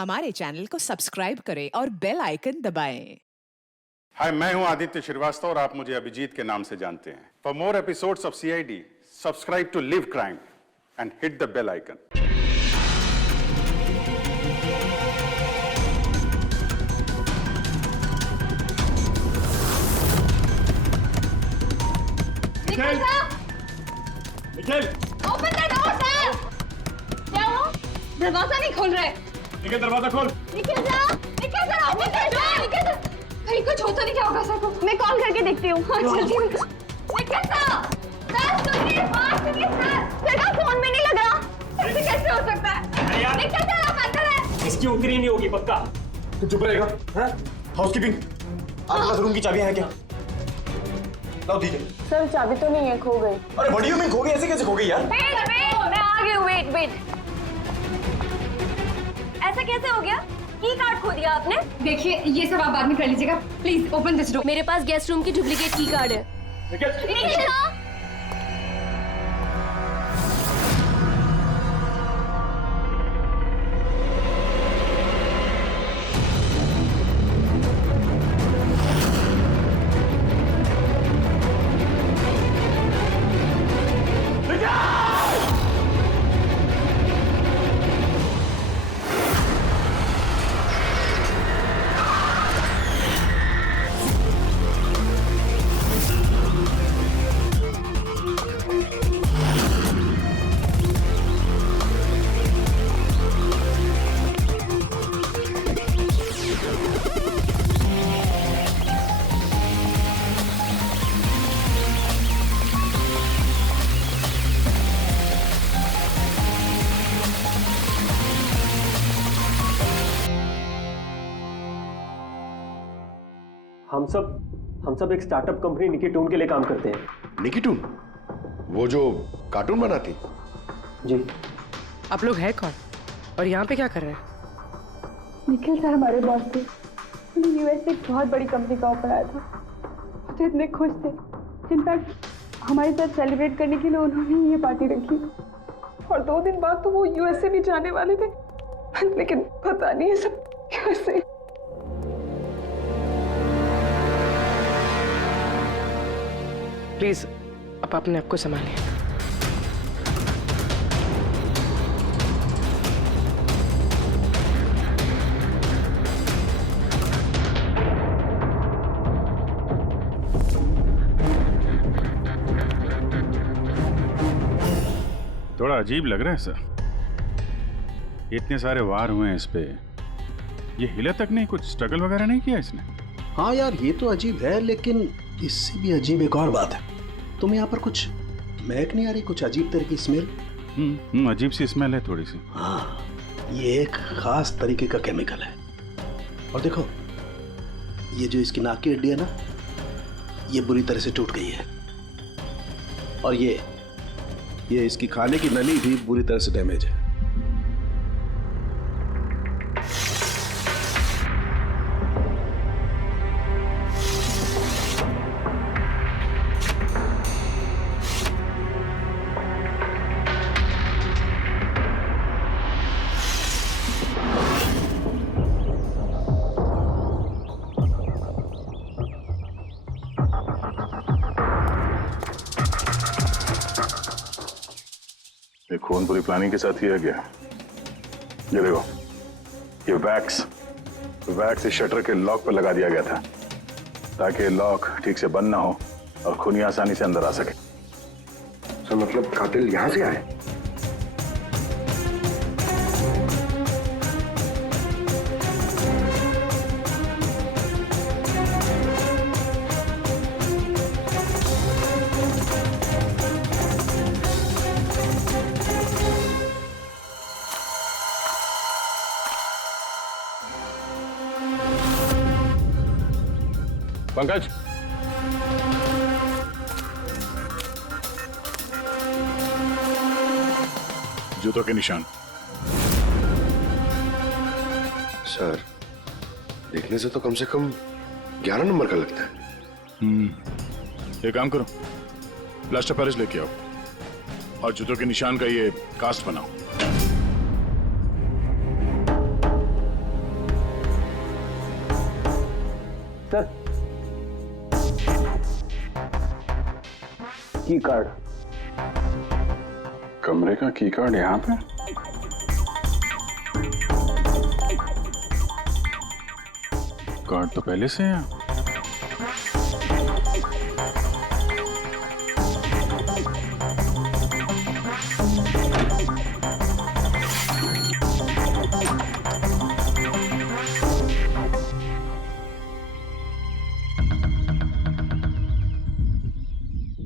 हमारे चैनल को सब्सक्राइब करें और बेल आइकन दबाएं। हाय, मैं हूं आदित्य श्रीवास्तव और आप मुझे अभिजीत के नाम से जानते हैं। For more episodes of CID, subscribe to Liv Crime and hit the bell icon. Nikhil! Nikhil! Open the door, sir! क्या हुआ? दरवाजा नहीं खोल रहे। निखिल, दरवाजा खोल। Nikhil sir! Nikhil sir, open the door! Nikhil sir! कहीं कुछ हो तो नहीं क्या होगा सर को? मैं कॉल करके देखती हूँ। हाँ, जल्दी। निखिल सर! सर, सुनिए, बात सुनिए सर! सर का फोन में नहीं लग रहा। ऐसे कैसे हो सकता है? निखिल सर, आप अंदर हैं? इसकी उतरी नहीं होगी पक्का। तू चुप रहेगा? हाँ? हाउसकीपिंग, आपके पास रूम की चाबियां हैं क्या? लाओ दीजिए। सर चाबी तो नहीं है, खो गई। अरे व्हाट डू यू मीन खो गई? ऐसे कैसे खो गई यार? वेट, मैं आ गई हूँ, वेट। ऐसा कैसे हो गया? की कार्ड खो दिया आपने? देखिए ये सब आप बाद में कर लीजिएगा। Please open this door. मेरे पास गेस्ट रूम की डुप्लीकेट की कार्ड है। निखिल! हम सब एक स्टार्टअप कंपनी निकिटून के लिए काम करते हैं। निकिटून? वो जो कार्टून बनाती? जी। आप लोग हैं कौन और यहाँ पे क्या कर रहे हैं? निखिल सर हमारे बॉस थे। उन्हें यूएस से एक बहुत बड़ी कंपनी का ऑफर आया था। वो तो इतने खुश थे। इनफैक्ट हमारे साथ सेलिब्रेट करने के लिए उन्होंने ये पार्टी रखी और 2 दिन बाद तो वो यूएस से भी जाने वाले थे, लेकिन पता नहीं है सब कैसे। प्लीज आप अपने आप को संभालिए। थोड़ा अजीब लग रहा है सर। इतने सारे वार हुए हैं इस पे, ये हिले तक नहीं, कुछ स्ट्रगल वगैरह नहीं किया इसने? हाँ यार, ये तो अजीब है, लेकिन इससे भी अजीब एक और बात है। तुम्हें यहाँ पर कुछ महक नहीं आ रही? कुछ अजीब तरह की स्मेल? अजीब सी स्मेल है थोड़ी सी। हाँ, ये एक खास तरीके का केमिकल है। और देखो, ये जो इसकी नाक की हड्डी है ना, ये बुरी तरह से टूट गई है। और ये इसकी खाने की नली भी बुरी तरह से डैमेज है। ये खून पूरी प्लानिंग के साथ किया गया। ये देखो, ये वैक्स इस शटर के लॉक पर लगा दिया गया था ताकि लॉक ठीक से बंद ना हो और खूनी आसानी से अंदर आ सके। तो मतलब कातिल यहां से आए? पंकज, जूतों के निशान। सर, देखने से तो कम 11 नंबर का लगता है। एक काम करो, प्लास्टर पेरिस लेके आओ और जूतों के निशान का ये कास्ट बनाओ। सर, की कार्ड। कमरे का की कार्ड यहाँ पे? कार्ड तो पहले से है।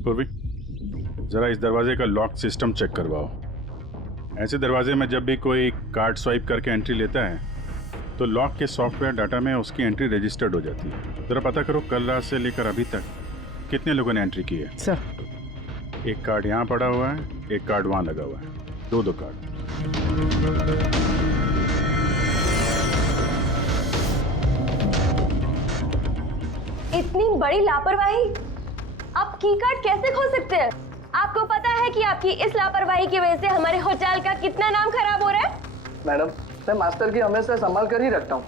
पूर्वी, जरा इस दरवाजे का लॉक सिस्टम चेक करवाओ। ऐसे दरवाजे में जब भी कोई कार्ड स्वाइप करके एंट्री लेता है तो लॉक के सॉफ्टवेयर डाटा में उसकी एंट्री रजिस्टर्ड हो जाती है। जरा पता करो कल रात से लेकर अभी तक कितने लोगों ने एंट्री की है। सर, एक कार्ड यहाँ पड़ा हुआ है, एक कार्ड वहाँ लगा हुआ है, दो कार्ड। इतनी बड़ी लापरवाही! आप की कार्ड कैसे खो सकते हैं? आपको पता है कि आपकी इस लापरवाही की वजह से हमारे होटल का कितना नाम खराब हो रहा है? मैडम, मैं मास्टर की हमेशा संभाल कर ही रखता हूँ,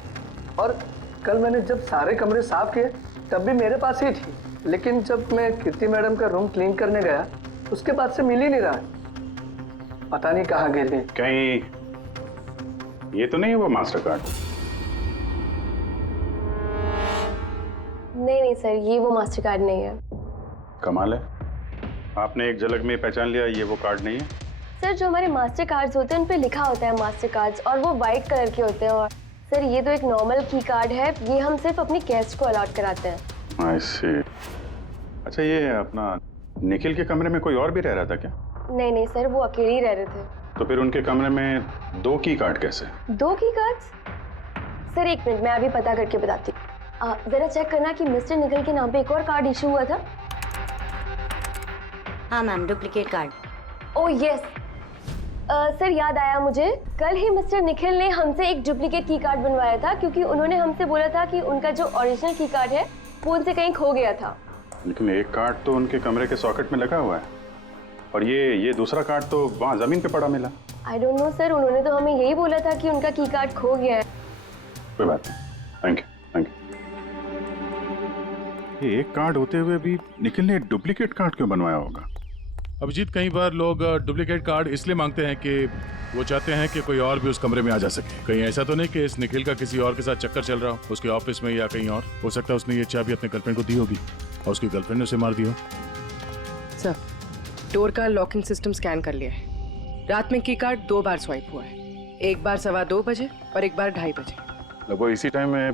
और कल मैंने जब सारे कमरे साफ किए तब भी मेरे पास ही थी, लेकिन जब मैं कीर्ति मैडम का रूम क्लीन करने गया उसके बाद से मिल ही नहीं रहा। पता नहीं कहाँ गिर गई। कहीं ये तो नहीं है वो मास्टर कार्ड? नहीं सर, ये वो मास्टर कार्ड नहीं है। कमाल है, आपने एक झलक में पहचान लिया ये वो कार्ड नहीं है। सर, जो हमारे मास्टर कार्ड्स होते हैं उन पे लिखा होता है मास्टर कार्ड्स, और वो वाइट कलर के होते हैं। और सर, ये तो एक नॉर्मल की कार्ड है, ये हम सिर्फ अपनी गेस्ट को अलॉट कराते हैं। आई सी। अच्छा, ये अपना निखिल के कमरे में कोई और भी रह रहा था क्या? नहीं सर, वो अकेले ही रह रहे थे। तो फिर उनके कमरे में दो की कार्ड कैसे? दो की कार्ड्स? सर एक मिनट, मैं अभी पता करके बताती हूँ। जरा चेक करना कि मिस्टर निखिल के नाम पे एक और कार्ड इशू हुआ था। हाँ ma'am, duplicate card. Oh yes sir, याद आया मुझे, कल ही मिस्टर निखिल ने हमसे एक डुप्लीकेट की कार्ड बनवाया था, क्योंकि उन्होंने हमसे बोला था कि उनका जो ओरिजिनल की कार्ड है वो उनसे कहीं खो गया था। लेकिन एक कार्ड तो उनके कमरे के सॉकेट में लगा हुआ है, और ये दूसरा कार्ड तो वहाँ जमीन पे पड़ा मिला। आई डोंट नो सर, उन्होंने तो हमें यही बोला था कि उनका की कार्ड खो गया है। कोई बात नहीं, थैंक यू। ये एक कार्ड होते हुए भी निखिल ने डुप्लीकेट कार्ड क्यों बनवाया होगा? अभिजीत, कई बार लोग डुप्लीकेट कार्ड इसलिए मांगते हैं कि वो चाहते हैं कि कोई और भी उस कमरे में आ जा सके। कहीं ऐसा तो नहीं कि इस निखिल का किसी और के साथ चक्कर चल रहा हो, उसके ऑफिस में या कहीं और। हो सकता है उसने ये चाबी अपने गर्लफ्रेंड को दी होगी और उसकी गर्लफ्रेंड ने उसे मार दी हो। सर, डोर का लॉकिंग सिस्टम स्कैन कर लिया है। रात में की कार्ड 2 बार स्वाइप हुआ है, एक बार 2:15 बजे और एक बार 2:30 बजे। लगभग इसी टाइम में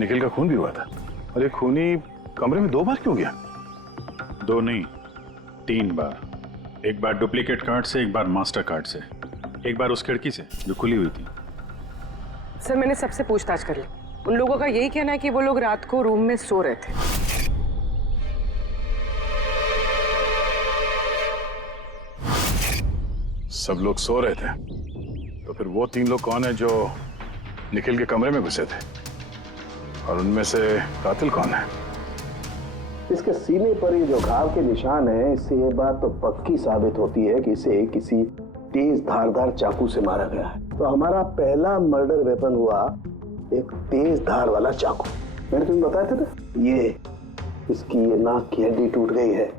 निखिल का खून भी हुआ था। और ये खूनी कमरे में 2 बार क्यों गया? 2 नहीं, 3 बार। एक बार डुप्लीकेट कार्ड से, एक बार मास्टर कार्ड से, एक बार उस खिड़की से जो खुली हुई थी। सर, मैंने सबसे पूछताछ कर ली, उन लोगों का यही कहना है कि वो लोग रात को रूम में सो रहे थे। सब लोग सो रहे थे, तो फिर वो 3 लोग कौन है जो निखिल के कमरे में घुसे थे, और उनमें से कातिल कौन है? इसके सीने पर ये जो घाव के निशान है, इससे ये बात तो पक्की साबित होती है कि इसे किसी तेज धारदार चाकू से मारा गया है। तो हमारा पहला मर्डर वेपन हुआ एक तेज धार वाला चाकू। मैंने तुम्हें बताया था ना, ये इसकी ये नाक की हड्डी टूट गई है,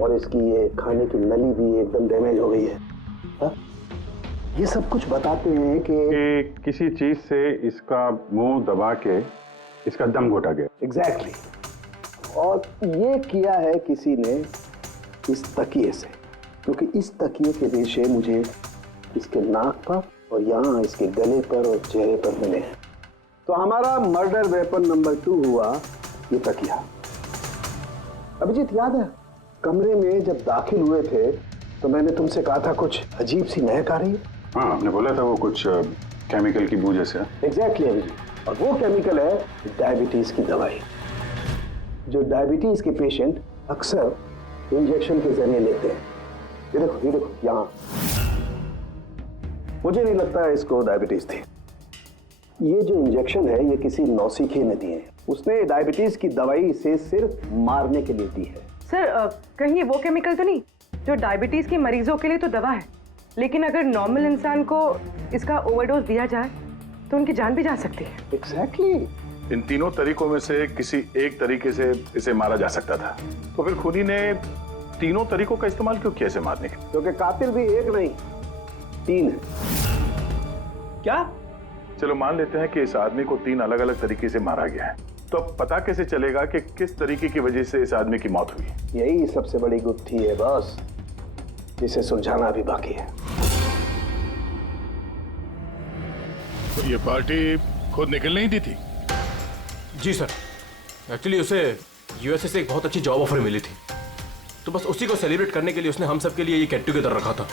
और इसकी ये खाने की नली भी एकदम डैमेज हो गई है। हा? ये सब कुछ बताते हैं कि किसी चीज से इसका मुंह दबा के इसका दम घोटा गया। एग्जैक्टली। और ये किया है किसी ने इस तकिए से, क्योंकि इस तकिए के रेशे मुझे इसके नाक पर और यहाँ इसके गले पर और चेहरे पर मिले हैं। तो हमारा मर्डर वेपन नंबर 2 हुआ ये तकिया। अभिजीत, याद है कमरे में जब दाखिल हुए थे तो मैंने तुमसे कहा था कुछ अजीब सी महक आ रही है? हाँ, आपने बोला था वो कुछ केमिकल की बू जैसे। एग्जैक्टली अभिजीत, और वो केमिकल है डायबिटीज की दवाई, जो डायबिटीज के पेशेंट अक्सर इंजेक्शन के जरिए लेते हैं। ये देखो यहाँ। मुझे नहीं लगता इसको डायबिटीज थी। ये जो इंजेक्शन है ये किसी नौसिखिए ने दिए हैं। उसने डायबिटीज की दवाई इसे सिर्फ मारने के लिए दी है। सर, कहीं ये वो केमिकल तो नहीं जो डायबिटीज के मरीजों के लिए तो दवा है, लेकिन अगर नॉर्मल इंसान को इसका ओवरडोज दिया जाए तो उनकी जान भी जा सकती है। एग्जैक्टली। इन तीनों तरीकों में से किसी एक तरीके से इसे मारा जा सकता था, तो फिर खूनी ने तीनों तरीकों का इस्तेमाल क्यों किया इसे मारने के? क्योंकि कातिल भी एक नहीं 3 है। क्या? चलो मान लेते हैं कि इस आदमी को 3 अलग अलग तरीके से मारा गया है, तो अब पता कैसे चलेगा कि किस तरीके की वजह से इस आदमी की मौत हुई? यही सबसे बड़ी गुत्थी है बॉस, जिसे सुलझाना भी बाकी है। तो ये पार्टी खुद निकल नहीं दी थी? जी सर, एक्चुअली उसे यूएसए से एक बहुत अच्छी जॉब ऑफर मिली थी, तो बस उसी को सेलिब्रेट करने के लिए उसने हम सब के लिए ये गेट टुगेदर रखा था।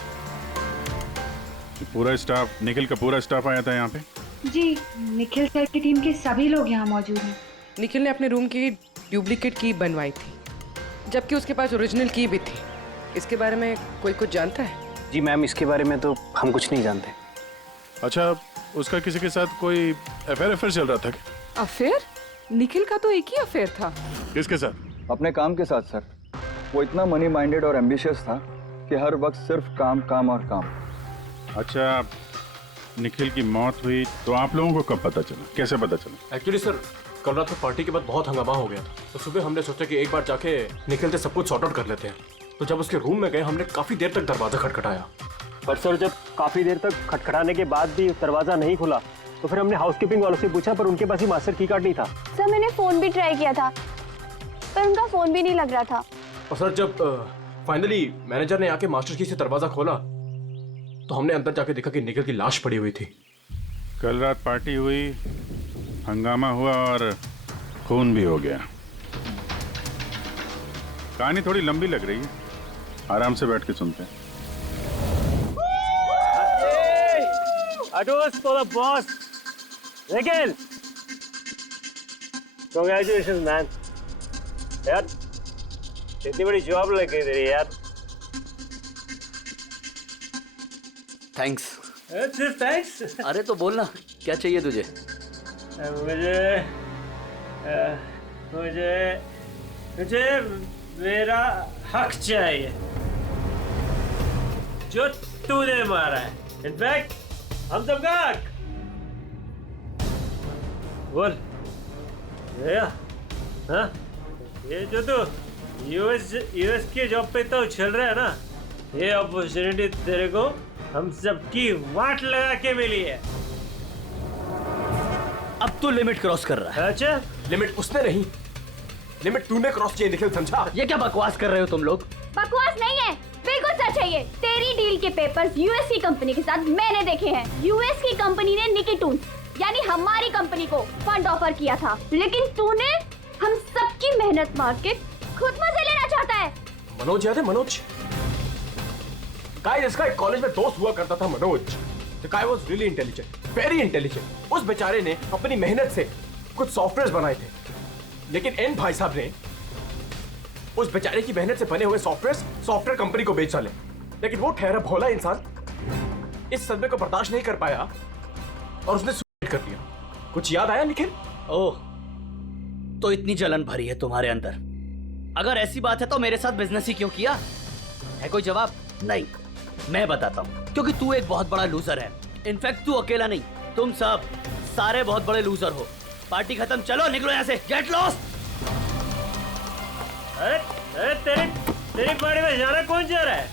पूरा स्टाफ, निखिल का पूरा स्टाफ आया था यहाँ पे? जी, निखिल सर की टीम के सभी लोग यहाँ मौजूद हैं। निखिल ने अपने रूम की डुप्लीकेट की बनवाई थी, जबकि उसके पास ओरिजिनल की भी थी। इसके बारे में कोई कुछ जानता है? जी मैम, इसके बारे में तो हम कुछ नहीं जानते। अच्छा, उसका किसी के साथ कोई अफेयर चल रहा था क्या? अफेयर? निखिल का तो एक ही अफेयर था। किसके साथ? अपने काम के साथ सर। वो इतना मनी माइंडेड और एम्बिशियस था कि हर वक्त सिर्फ काम काम और काम। अच्छा, निखिल की मौत हुई तो आप लोगों को कब पता चला, कैसे पता चला? एक्चुअली सर, कल रात को पार्टी के बाद बहुत हंगामा हो गया था, तो सुबह हमने सोचा कि एक बार जाके निखिल से सब कुछ सॉर्ट आउट कर लेते हैं। तो जब उसके रूम में गए, हमने काफी देर तक दरवाजा खटखटाया, पर सर जब काफी देर तक खटखटाने के बाद भी दरवाजा नहीं खुला, तो फिर हमने हाउसकीपिंग वालों से पूछा, पर उनके पास ही मास्टर की कार्ड नहीं था। सर मैंने फोन भी ट्राई किया था, पर उनका फोन भी नहीं लग रहा था। और सर जब फाइनली मैनेजर ने आके मास्टर की से दरवाजा खोला, तो हमने अंदर जाके देखा कि निखिल की लाश पड़ी हुई थी। कल रात पार्टी हुई, हंगामा हुआ और खून भी हो गया। कहानी थोड़ी लंबी लग रही है, आराम से बैठ के सुनते हैं। Adios for the boss. Nikhil, congratulations man. यार, इतनी बड़ी जॉब लग गई तेरी यार। थैंक्स। सिर्फ थैंक्स? अरे तो बोलना, क्या चाहिए तुझे? मुझे मेरा हक चाहिए जो तूने मारा है। इनफैक्ट हम सबका हक। बोल भैया, हाँ ये जो तू यूएस की जॉब पे तो चल रहा है ना, ये अपॉर्चुनिटी तेरे को हम सबकी वाट लगा के मिली है। अब तू लिमिट क्रॉस कर रहा है। अच्छा, लिमिट उसने नहीं, लिमिट तूने क्रॉस किया निखिल, समझा? ये क्या बकवास कर रहे हो तुम लोग? बकवास नहीं है, बिल्कुल सच है ये। तेरी डील के पेपर्स यूएस की कंपनी के साथ मैंने देखे हैं। यूएस की कंपनी ने निकी टून्स यानी हमारी कंपनी को फंड ऑफर किया था, लेकिन तूने हम सबकी मेहनत मार के खुद मजे लेना चाहता है। मनोज याद है? मनोज, गाइस, इसका एक कॉलेज में दोस्त हुआ करता था Manoj. The guy was really intelligent, very intelligent. उस बेचारे ने अपनी मेहनत से कुछ सॉफ्टवेयर बनाए थे, लेकिन एन भाई साहब ने उस बेचारे की मेहनत से बने हुए सॉफ्टवेयर कंपनी को बेच डाले। लेकिन वो ठहरा भोला इंसान इस सदमे को बर्दाश्त नहीं कर पाया और उसने सुसाइड कर दिया। कुछ याद आया निखिल? ओह, तो इतनी जलन भरी है तुम्हारे अंदर। अगर ऐसी बात है तो मेरे साथ बिजनेस ही क्यों किया? है कोई जवाब? नहीं, मैं बताता हूँ। क्योंकि तू एक बहुत बड़ा लूजर है। इनफैक्ट तू अकेला नहीं, तुम सब सारे बहुत बड़े लूजर हो। पार्टी खत्म, चलो निकलो यहाँ से, गेट लॉस्ट। अरे तेरी पार्टी में जाना कौन जा रहा है?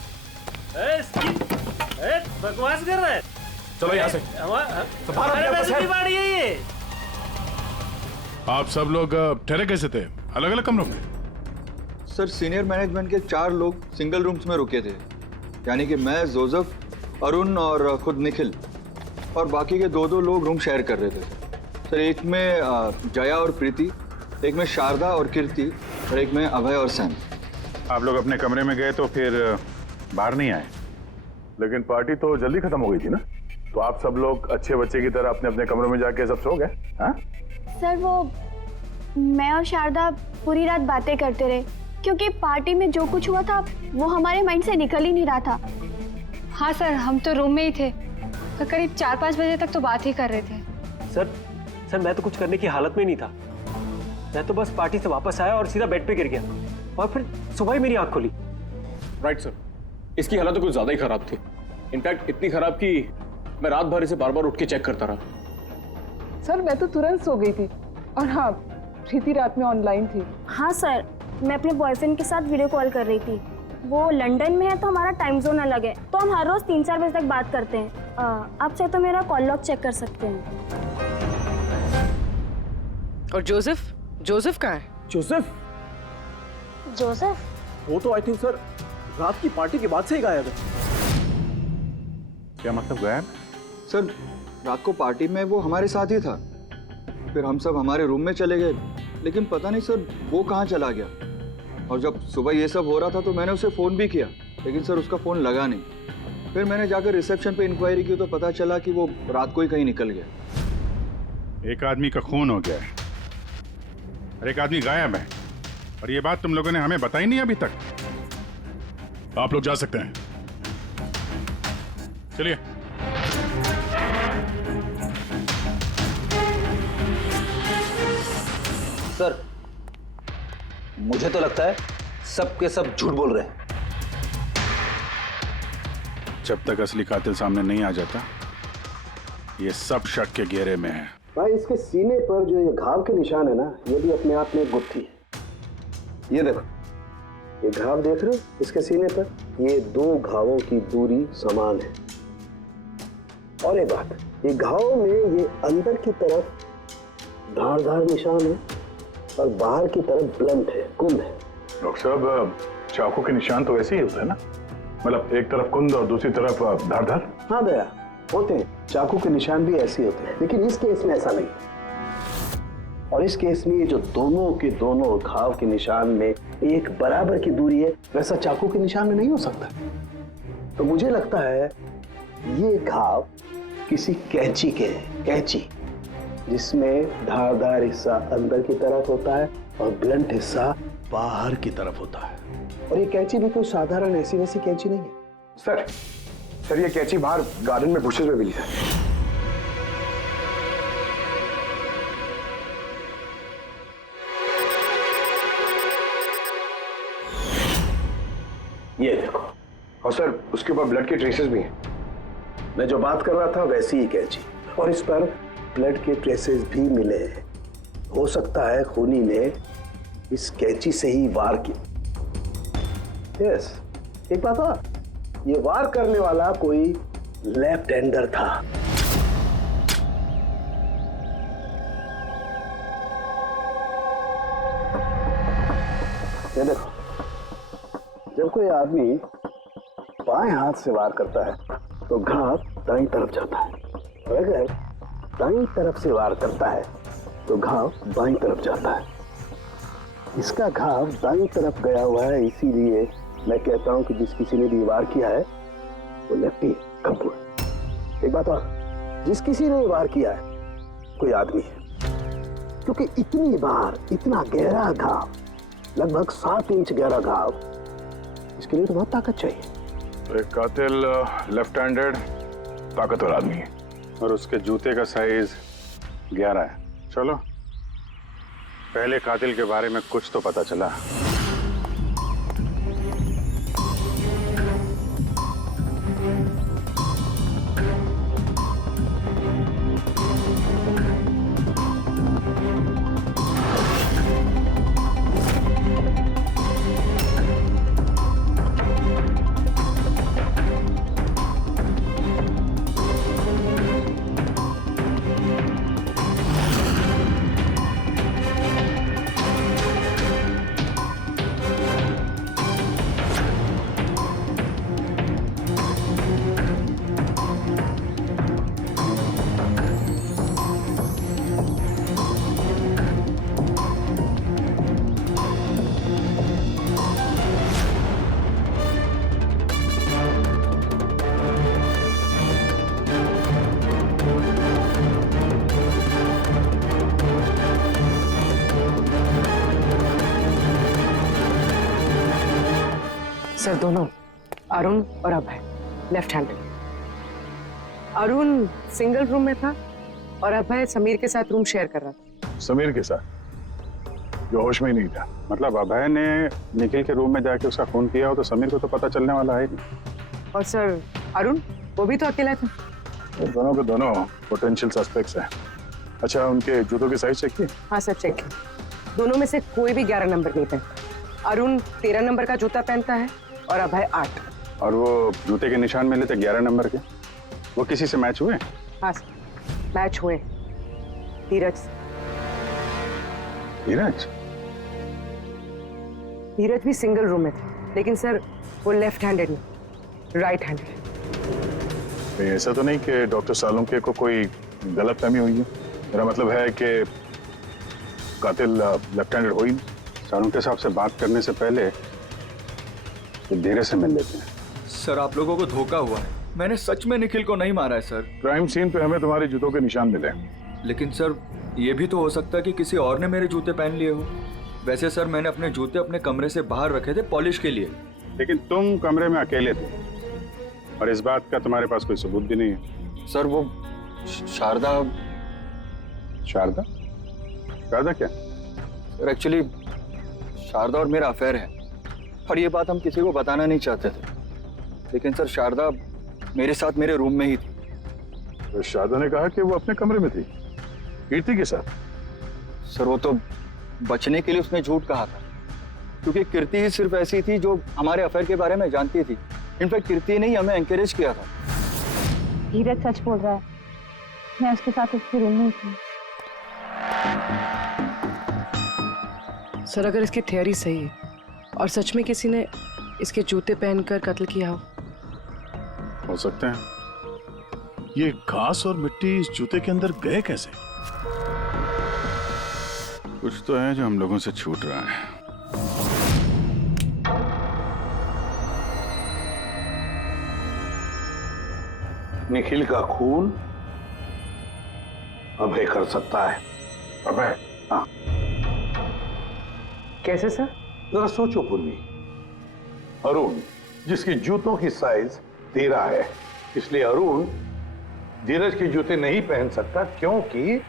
बकवास कर रहा है। चलो यहाँ से, हमारे पैसे की पार्टी है ये। आप सब लोग ठहरे कैसे थे अलग अलग कमरों में? सर सीनियर मैनेजमेंट के 4 लोग सिंगल रूम्स में रुके थे, यानी कि मैं, जोसेफ, अरुण और खुद निखिल, और बाकी के 2 लोग रूम शेयर कर रहे थे। सर एक में जया और प्रीति, एक में शारदा और कीर्ति, और एक में अभय और सैम। आप लोग अपने कमरे में गए तो फिर बाहर नहीं आए? लेकिन पार्टी तो जल्दी खत्म हो गई थी ना, तो आप सब लोग अच्छे बच्चे की तरह अपने अपने कमरों में जाके सब सो गए? हाँ सर, वो मैं और शारदा पूरी रात बातें करते रहे, क्योंकि पार्टी में जो कुछ हुआ था वो हमारे माइंड से निकल ही नहीं रहा था। हाँ सर, हम तो रूम में ही थे, तो करीब 4-5 बजे तक तो बात ही कर रहे थे। सर मैं तो कुछ करने की हालत में नहीं था। मैं तो बस पार्टी से वापस आया और सीधा बेड पे गिर गया, और फिर सुबह ही मेरी आंख खुली। राइट सर, इसकी हालत तो कुछ ज्यादा ही खराब थी। इनफैक्ट इतनी खराब कि मैं रात भर इसे बार बार उठ के चेक करता रहा। सर मैं तो तुरंत सो गई थी, और हाँ, प्रीति रात में ऑनलाइन थी। हाँ सर, मैं अपने बॉयफ्रेंड के साथ वीडियो कॉल कर रही थी। वो लंदन में है तो हमारा टाइम जोन अलग है, तो हम हर रोज 3-4 बजे तक बात करते हैं। आप चाहे तो मेरा कॉल लॉग चेक कर सकते हैं। और जोसेफ? जोसेफ कहाँ है? जोसेफ? जोसेफ? वो तो आई थिंक सर रात की पार्टी के बाद से ही गायब है। क्या मतलब गायब? सर रात को पार्टी में वो हमारे साथ ही था, फिर हम सब हमारे रूम में चले गए, लेकिन पता नहीं सर वो कहाँ चला गया। और जब सुबह ये सब हो रहा था तो मैंने उसे फ़ोन भी किया, लेकिन सर उसका फ़ोन लगा नहीं। फिर मैंने जाकर रिसेप्शन पे इंक्वायरी की तो पता चला कि वो रात को ही कहीं निकल गया। एक आदमी का खून हो गया है और एक आदमी गायब है, और ये बात तुम लोगों ने हमें बताई नहीं अभी तक। आप लोग जा सकते हैं, चलिए। सर मुझे तो लगता है सब के सब झूठ बोल रहे हैं। जब तक असली कातिल सामने नहीं आ जाता, ये सब शक के घेरे में है। भाई इसके सीने पर जो ये घाव के निशान है ना, ये भी अपने आप में एक गुत्थी है। ये देखो, ये घाव देख रहे हो इसके सीने पर? ये 2 घावों की दूरी समान है। और एक बात, ये घाव में ये अंदर की तरफ धारदार निशान है और बाहर की तरफ ब्लंट है, कुंद है। डॉक्टर साहब, चाकू के निशान तो वैसे ही होते हैं ना, मतलब एक तरफ कुंद और दूसरी तरफ धारदार। हाँ दया, होते हैं, चाकू के निशान भी ऐसे होते हैं, लेकिन इस केस में ऐसा नहीं। और इस केस में ये जो दोनों के दोनों घाव के निशान में एक बराबर की दूरी है, वैसा चाकू के निशान में नहीं हो सकता। तो मुझे लगता है ये घाव किसी कैंची के हैं, कैंची जिसमें धारदार हिस्सा अंदर की तरफ होता है और ब्लंट हिस्सा बाहर की तरफ होता है। और ये कैंची भी कोई साधारण ऐसी वैसी कैंची नहीं है। सर ये कैंची बाहर गार्डन में बुशेस में मिली है। ये देखो। और सर उसके ऊपर ब्लड के ट्रेसेस भी हैं। मैं जो बात कर रहा था वैसी ही कैंची, और इस पर ब्लड के ट्रेसेस भी मिले हैं। हो सकता है खूनी ने इस कैंची से ही वार किया। यस, एक बात और, ये वार करने वाला कोई लेफ्ट हैंडर था। ये देखो, जब कोई आदमी बाएं हाथ से वार करता है तो घाव दाईं तरफ जाता है, और अगर दाईं तरफ से वार करता है तो घाव बाईं तरफ जाता है। इसका घाव दाईं तरफ गया हुआ है, इसीलिए मैं कहता हूं कि जिस किसी ने भी वार किया है वो लेफ्टी है, कपूर। एक बात और, जिस किसी ने वार किया है कोई आदमी है, क्योंकि इतनी बार इतना गहरा घाव, लगभग 7 इंच गहरा घाव, इसके लिए तो बहुत ताकत चाहिए। तो एक कातिल लेफ्ट हैंडेड ताकतवर आदमी है, और उसके जूते का साइज 11 है। चलो, पहले कातिल के बारे में कुछ तो पता चला। सर दोनों, अरुण और Abhay, left handed. Arun single room में था और अभय समीर के साथ रूम शेयर कर रहा था। समीर के साथ, जो होश में ही नहीं था। मतलब अभय ने निखिल के रूम में जाके उसका खून किया हो तो समीर को तो पता चलने वाला है नहीं। और सर अरुण, वो भी तो अकेला था। दोनों के दोनों पोटेंशियल सस्पेक्ट्स हैं। अच्छा, उनके जूतों की साइज चेक की? हाँ सर, चेक किया। दोनों में से कोई भी 11 नंबर नहीं पहनता। अरुण 13 नंबर का जूता पहनता है और अभय 8। और वो जूते के निशान मिले थे 11 नंबर के, वो किसी से मैच हुए? हाँ सर, मैच हुए। धीरज भी सिंगल रूम में थे, लेकिन सर वो लेफ्ट हैंडेड नहीं, राइट हैंडेड। ऐसा तो नहीं कि डॉक्टर सालुंके को कोई गलतफहमी हुई है? मेरा मतलब है कि कातिल लेफ्ट हैंडेड हो ही नहीं। सालुंके साहब से बात करने से पहले धीरे से मिल लेते हैं। सर, आप लोगों को धोखा हुआ है। मैंने सच में निखिल को नहीं मारा है सर। क्राइम सीन पे हमें तुम्हारे जूतों के निशान मिले, लेकिन सर ये भी तो हो सकता है कि किसी और ने मेरे जूते पहन लिए हो। वैसे सर, मैंने अपने जूते अपने कमरे से बाहर रखे थे पॉलिश के लिए। लेकिन तुम कमरे में अकेले थे और इस बात का तुम्हारे पास कोई सबूत भी नहीं है। सर वो शारदा क्या? सर एक्चुअली शारदा और मेरा अफेयर है, और ये बात हम किसी को बताना नहीं चाहते थे। लेकिन सर शारदा मेरे साथ मेरे रूम में ही थी। तो शारदा ने कहा कि वो अपने कमरे में थी कीर्ति के साथ। सर वो तो बचने के लिए उसने झूठ कहा था, क्योंकि कीर्ति ही सिर्फ ऐसी थी जो हमारे अफेयर के बारे में जानती थी। इनफैक्ट कीर्ति ने ही हमें एनकरेज किया था। धीरज सच बोल रहा है, मैं उसके साथ उसके रूम में थी। सर अगर इसकी थियरी सही है और सच में किसी ने इसके जूते पहनकर कत्ल किया हो सकता है। ये घास और मिट्टी इस जूते के अंदर गए कैसे? कुछ तो है जो हम लोगों से छूट रहा है। निखिल का खून अभय कर सकता है। अभय? हाँ। कैसे सर? जरा सोचो पूर्वी। अरुण जिसकी जूतों की साइज 13 है, इसलिए अरुण धीरज के जूते नहीं पहन सकता, क्योंकि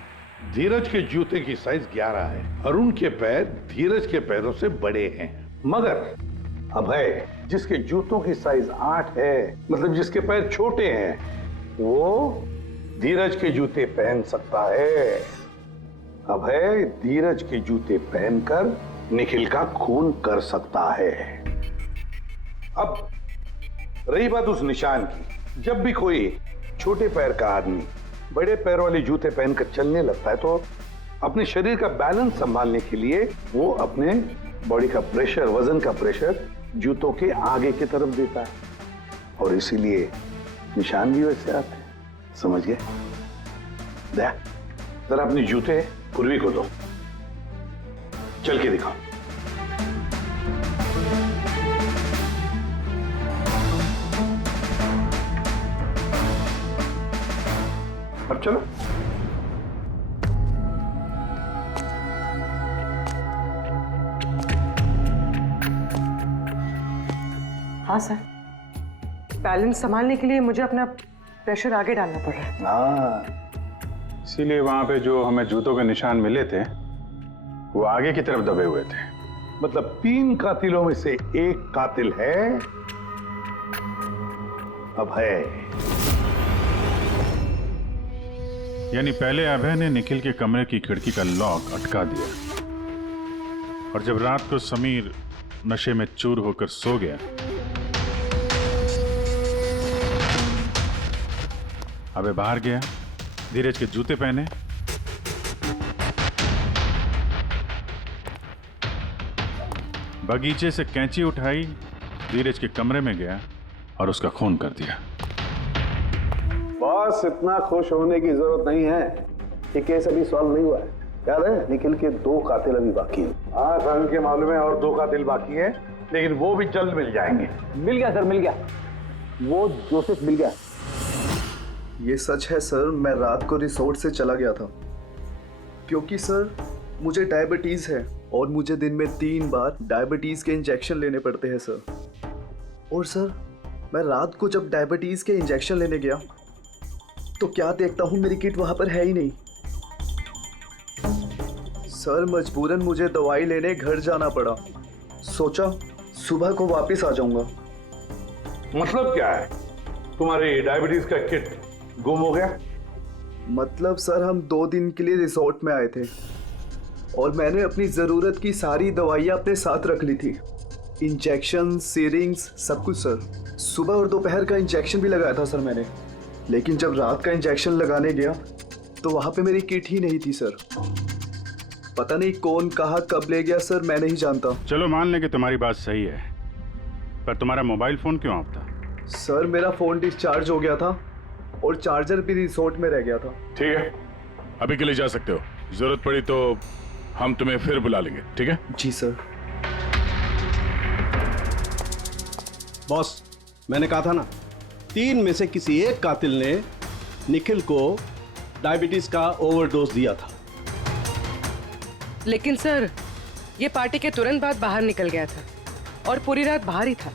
धीरज के जूते की साइज 11 है। अरुण के पैर धीरज के पैरों से बड़े हैं। मगर अभय जिसके जूतों की साइज 8 है, मतलब जिसके पैर छोटे हैं, वो धीरज के जूते पहन सकता है। अभय धीरज के जूते पहनकर निखिल का खून कर सकता है। अब रही बात उस निशान की, जब भी कोई छोटे पैर का आदमी बड़े पैर वाले जूते पहनकर चलने लगता है तो अपने शरीर का बैलेंस संभालने के लिए वो अपने बॉडी का प्रेशर, वजन का प्रेशर जूतों के आगे की तरफ देता है, और इसीलिए निशान भी वैसे आते हैं। समझ गए? जरा अपने जूते पूर्वी को दो, चल के दिखाओ। अब चलो। हाँ सर, बैलेंस संभालने के लिए मुझे अपना प्रेशर आगे डालना पड़ रहा है। हाँ, इसीलिए वहां पे जो हमें जूतों के निशान मिले थे वो आगे की तरफ दबे हुए थे। मतलब 3 कातिलों में से एक कातिल है अभय। यानी पहले अभय ने निखिल के कमरे की खिड़की का लॉक अटका दिया, और जब रात को समीर नशे में चूर होकर सो गया, अबे बाहर गया, धीरज के जूते पहने, बगीचे से कैंची उठाई, धीरज के कमरे में गया और उसका खून कर दिया। बॉस, इतना खुश होने की जरूरत नहीं है, ये केस अभी सॉल्व नहीं हुआ है। याद है, निखिल के 2 कातिल अभी बाकी हैं। हाँ सर, के मालूम है, और 2 कातिल बाकी है, लेकिन वो भी जल्द मिल जाएंगे। मिल गया सर, मिल गया, वो जोसेफ मिल गया। ये सच है सर, मैं रात को रिसोर्ट से चला गया था क्योंकि सर मुझे डायबिटीज है और मुझे दिन में 3 बार डायबिटीज के इंजेक्शन लेने पड़ते हैं सर। और सर मैं रात को जब डायबिटीज के इंजेक्शन लेने गया तो क्या देखता हूँ, मेरी किट वहां पर है ही नहीं। सर मजबूरन मुझे दवाई लेने घर जाना पड़ा। सोचा सुबह को वापस आ जाऊंगा। मतलब क्या है, तुम्हारी डायबिटीज का किट गुम हो गया? मतलब सर हम 2 दिन के लिए रिसोर्ट में आए थे और मैंने अपनी ज़रूरत की सारी दवाइयाँ अपने साथ रख ली थी। इंजेक्शन, सीरिंग्स, सब कुछ सर। सुबह और दोपहर का इंजेक्शन भी लगाया था सर मैंने, लेकिन जब रात का इंजेक्शन लगाने गया तो वहाँ पे मेरी किट ही नहीं थी सर। पता नहीं कौन कहाँ कब ले गया सर, मैं नहीं जानता। चलो मान लें कि तुम्हारी बात सही है, पर तुम्हारा मोबाइल फोन क्यों ऑफ था? सर मेरा फ़ोन डिस्चार्ज हो गया था और चार्जर भी रिसोर्ट में रह गया था। ठीक है, अभी के लिए जा सकते हो। जरूरत पड़ी तो हम तुम्हें फिर बुला लेंगे, ठीक है? जी सर। बॉस, मैंने कहा था ना, 3 में से किसी एक कातिल ने निखिल को डायबिटीज का ओवरडोज दिया था। लेकिन सर, ये पार्टी के तुरंत बाद बाहर निकल गया था और पूरी रात बाहर ही था।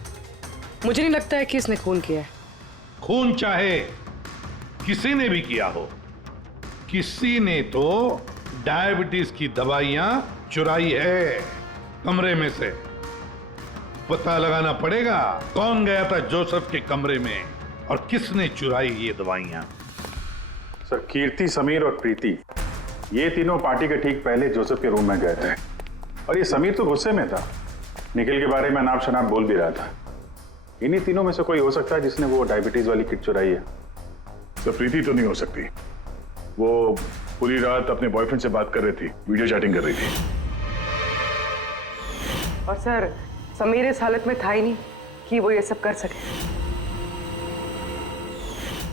मुझे नहीं लगता है कि इसने खून किया है। खून चाहे किसी ने भी किया हो, किसी ने तो डायबिटीज की दवाइयां चुराई है कमरे में से। पता लगाना पड़ेगा कौन गया था जोसेफ के कमरे में और किसने चुराई ये दवाइयां। सर, कीर्ति, समीर और प्रीति, ये तीनों पार्टी के ठीक पहले जोसेफ के रूम में गए थे और ये समीर तो गुस्से में था, निखिल के बारे में अनाप शनाप बोल भी रहा था। इन्हीं तीनों में से कोई हो सकता है जिसने वो डायबिटीज वाली किट चुराई है। तो प्रीति तो नहीं हो सकती, वो पूरी रात अपने बॉयफ्रेंड से बात कर रही थी, वीडियो चैटिंग कर रही थी। और सर, समीर इस हालत में था ही नहीं कि वो ये सब कर सके।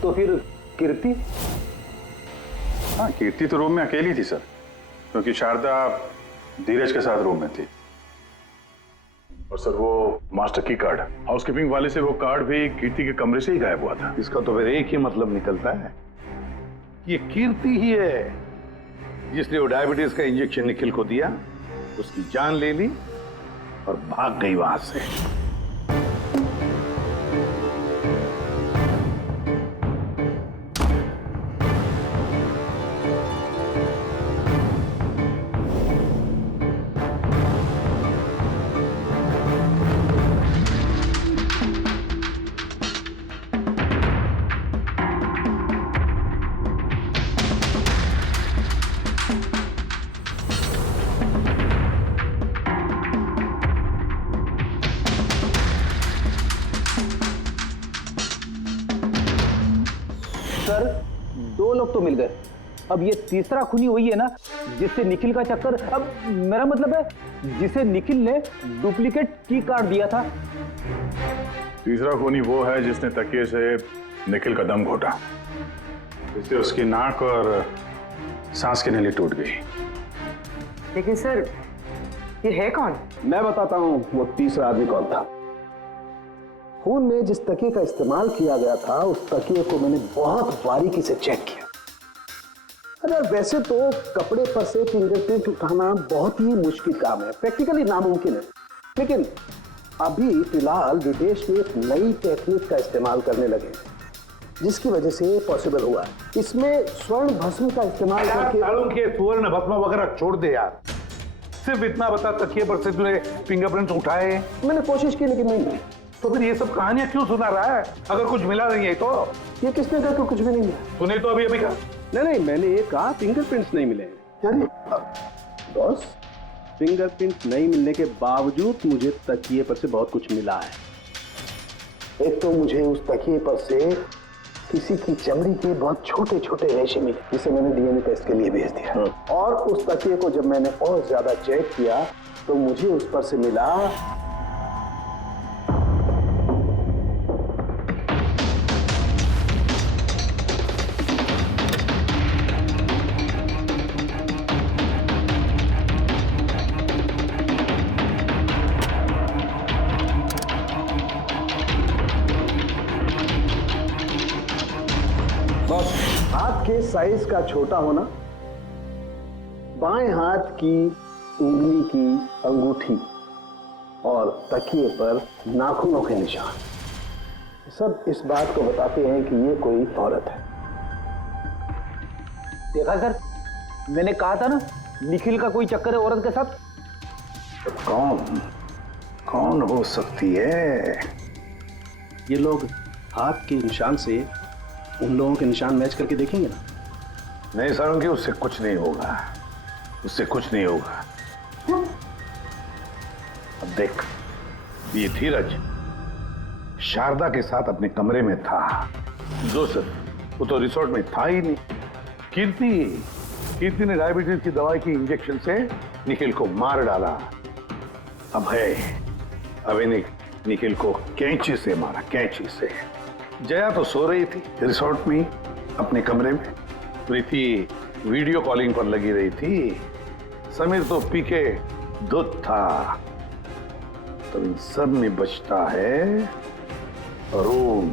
तो फिर कीर्ति? हाँ, कीर्ति तो रूम में अकेली थी सर, क्योंकि शारदा धीरज के साथ रूम में थी। और सर, वो मास्टर की कार्ड, हाउसकीपिंग वाले से वो कार्ड भी कीर्ति के कमरे से ही गायब हुआ था। इसका तो फिर एक ही मतलब निकलता है, ये कीर्ति ही है जिसने वो डायबिटीज का इंजेक्शन निखिल को दिया, उसकी जान ले ली और भाग गई वहां से। सर, 2 लोग तो मिल गए, अब ये तीसरा खूनी वही है ना जिससे निखिल का चक्कर। अब मेरा मतलब है जिसे निखिल ने डुप्लीकेट की कार्ड दिया था। तीसरा खूनी वो है जिसने तकिए से निखिल का दम घोटा, इससे उसकी नाक और सांस की नली टूट गई। लेकिन सर, ये है कौन? मैं बताता हूं वो तीसरा आदमी कौन था। खून में जिस तकिए का इस्तेमाल किया गया था, उस तकिए को मैंने बहुत बारीकी से चेक किया। अरे वैसे तो कपड़े पर से फिंगरप्रिंट उठाना बहुत ही मुश्किल काम है, प्रैक्टिकली नामुमकिन है, लेकिन अभी फिलहाल विदेश में एक नई टेक्निक का इस्तेमाल करने लगे, जिसकी वजह से पॉसिबल हुआ। इसमें स्वर्ण भस्म का इस्तेमाल करके। सालों के स्वर्ण भस्म वगैरह छोड़ दे यार, सिर्फ इतना बता, तकिए पर से तूने फिंगरप्रिंट उठाए? मैंने कोशिश की लेकिन नहीं। तो फिर ये सब कहानियां क्यों सुना रहा है? अगर कुछ मिला नहीं है तो? ये किसने कहा कि कुछ भी नहीं मिला? तूने तो अभी कहा। नहीं, मैंने ये कहा फिंगरप्रिंट्स नहीं मिले। यानी बॉस, फिंगरप्रिंट नहीं मिलने के बावजूद मुझे तकिए पर से बहुत कुछ मिला है। एक तो मुझे उस तकिए पर से किसी की चमड़ी के बहुत छोटे छोटे रेशे मिले, जिसे मैंने डीएनए टेस्ट के लिए भेज दिया। और उस तकिए को जब मैंने और ज्यादा चेक किया तो मुझे उस पर से मिला हाथ के साइज का छोटा होना, बाएं हाथ की उंगली की अंगूठी और तकिए पर नाखूनों के निशान, सब इस बात को बताते हैं कि ये कोई औरत है। देखा सर, मैंने कहा था ना निखिल का कोई चक्कर है औरत के साथ। तो कौन हो सकती है? ये लोग हाथ के निशान से उन लोगों के निशान मैच करके देखेंगे ना, नहीं सारंगी, उससे कुछ नहीं होगा, उससे कुछ नहीं होगा। अब देख, ये धीरज शारदा के साथ अपने कमरे में था, जोसेफ वो तो रिसोर्ट में था ही नहीं। कीर्ति ने डायबिटीज की दवाई की इंजेक्शन से निखिल को मार डाला। अब निखिल को कैंची से मारा, कैंची से। जया तो सो रही थी रिसोर्ट में अपने कमरे में, प्रीति वीडियो कॉलिंग पर लगी रही थी, समीर तो पी के दूध था। तो इन सब में बचता है अरुण,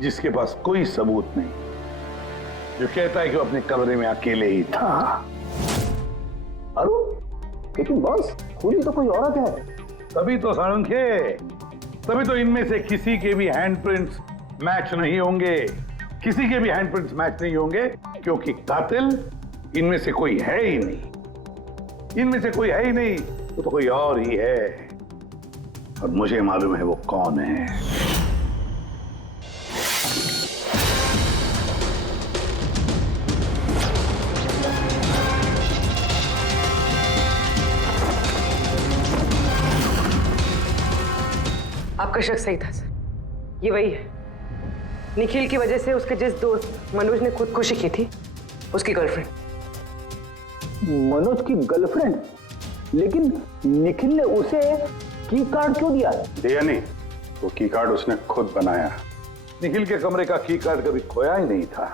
जिसके पास कोई सबूत नहीं, जो कहता है कि वो अपने कमरे में अकेले ही था। अरुण, लेकिन बॉस खूनी तो कोई औरत है। तभी तो सारंगे, तभी तो इनमें से किसी के भी हैंडप्रिंट्स मैच नहीं होंगे, किसी के भी हैंडप्रिंट्स मैच नहीं होंगे, क्योंकि कातिल इनमें से कोई है ही नहीं, इनमें से कोई है ही नहीं, वो तो कोई और ही है, और मुझे मालूम है वो कौन है। आपका शक सही था सर, ये वही है। निखिल की वजह से उसके जिस दोस्त मनोज ने खुदकुशी की थी, उसकी गर्लफ्रेंड। मनोज की गर्लफ्रेंड? लेकिन निखिल ने उसे की कार्ड क्यों दिया? दिया नहीं, वो की कार्ड उसने खुद बनाया। निखिल के कमरे का की कार्ड कभी खोया ही नहीं था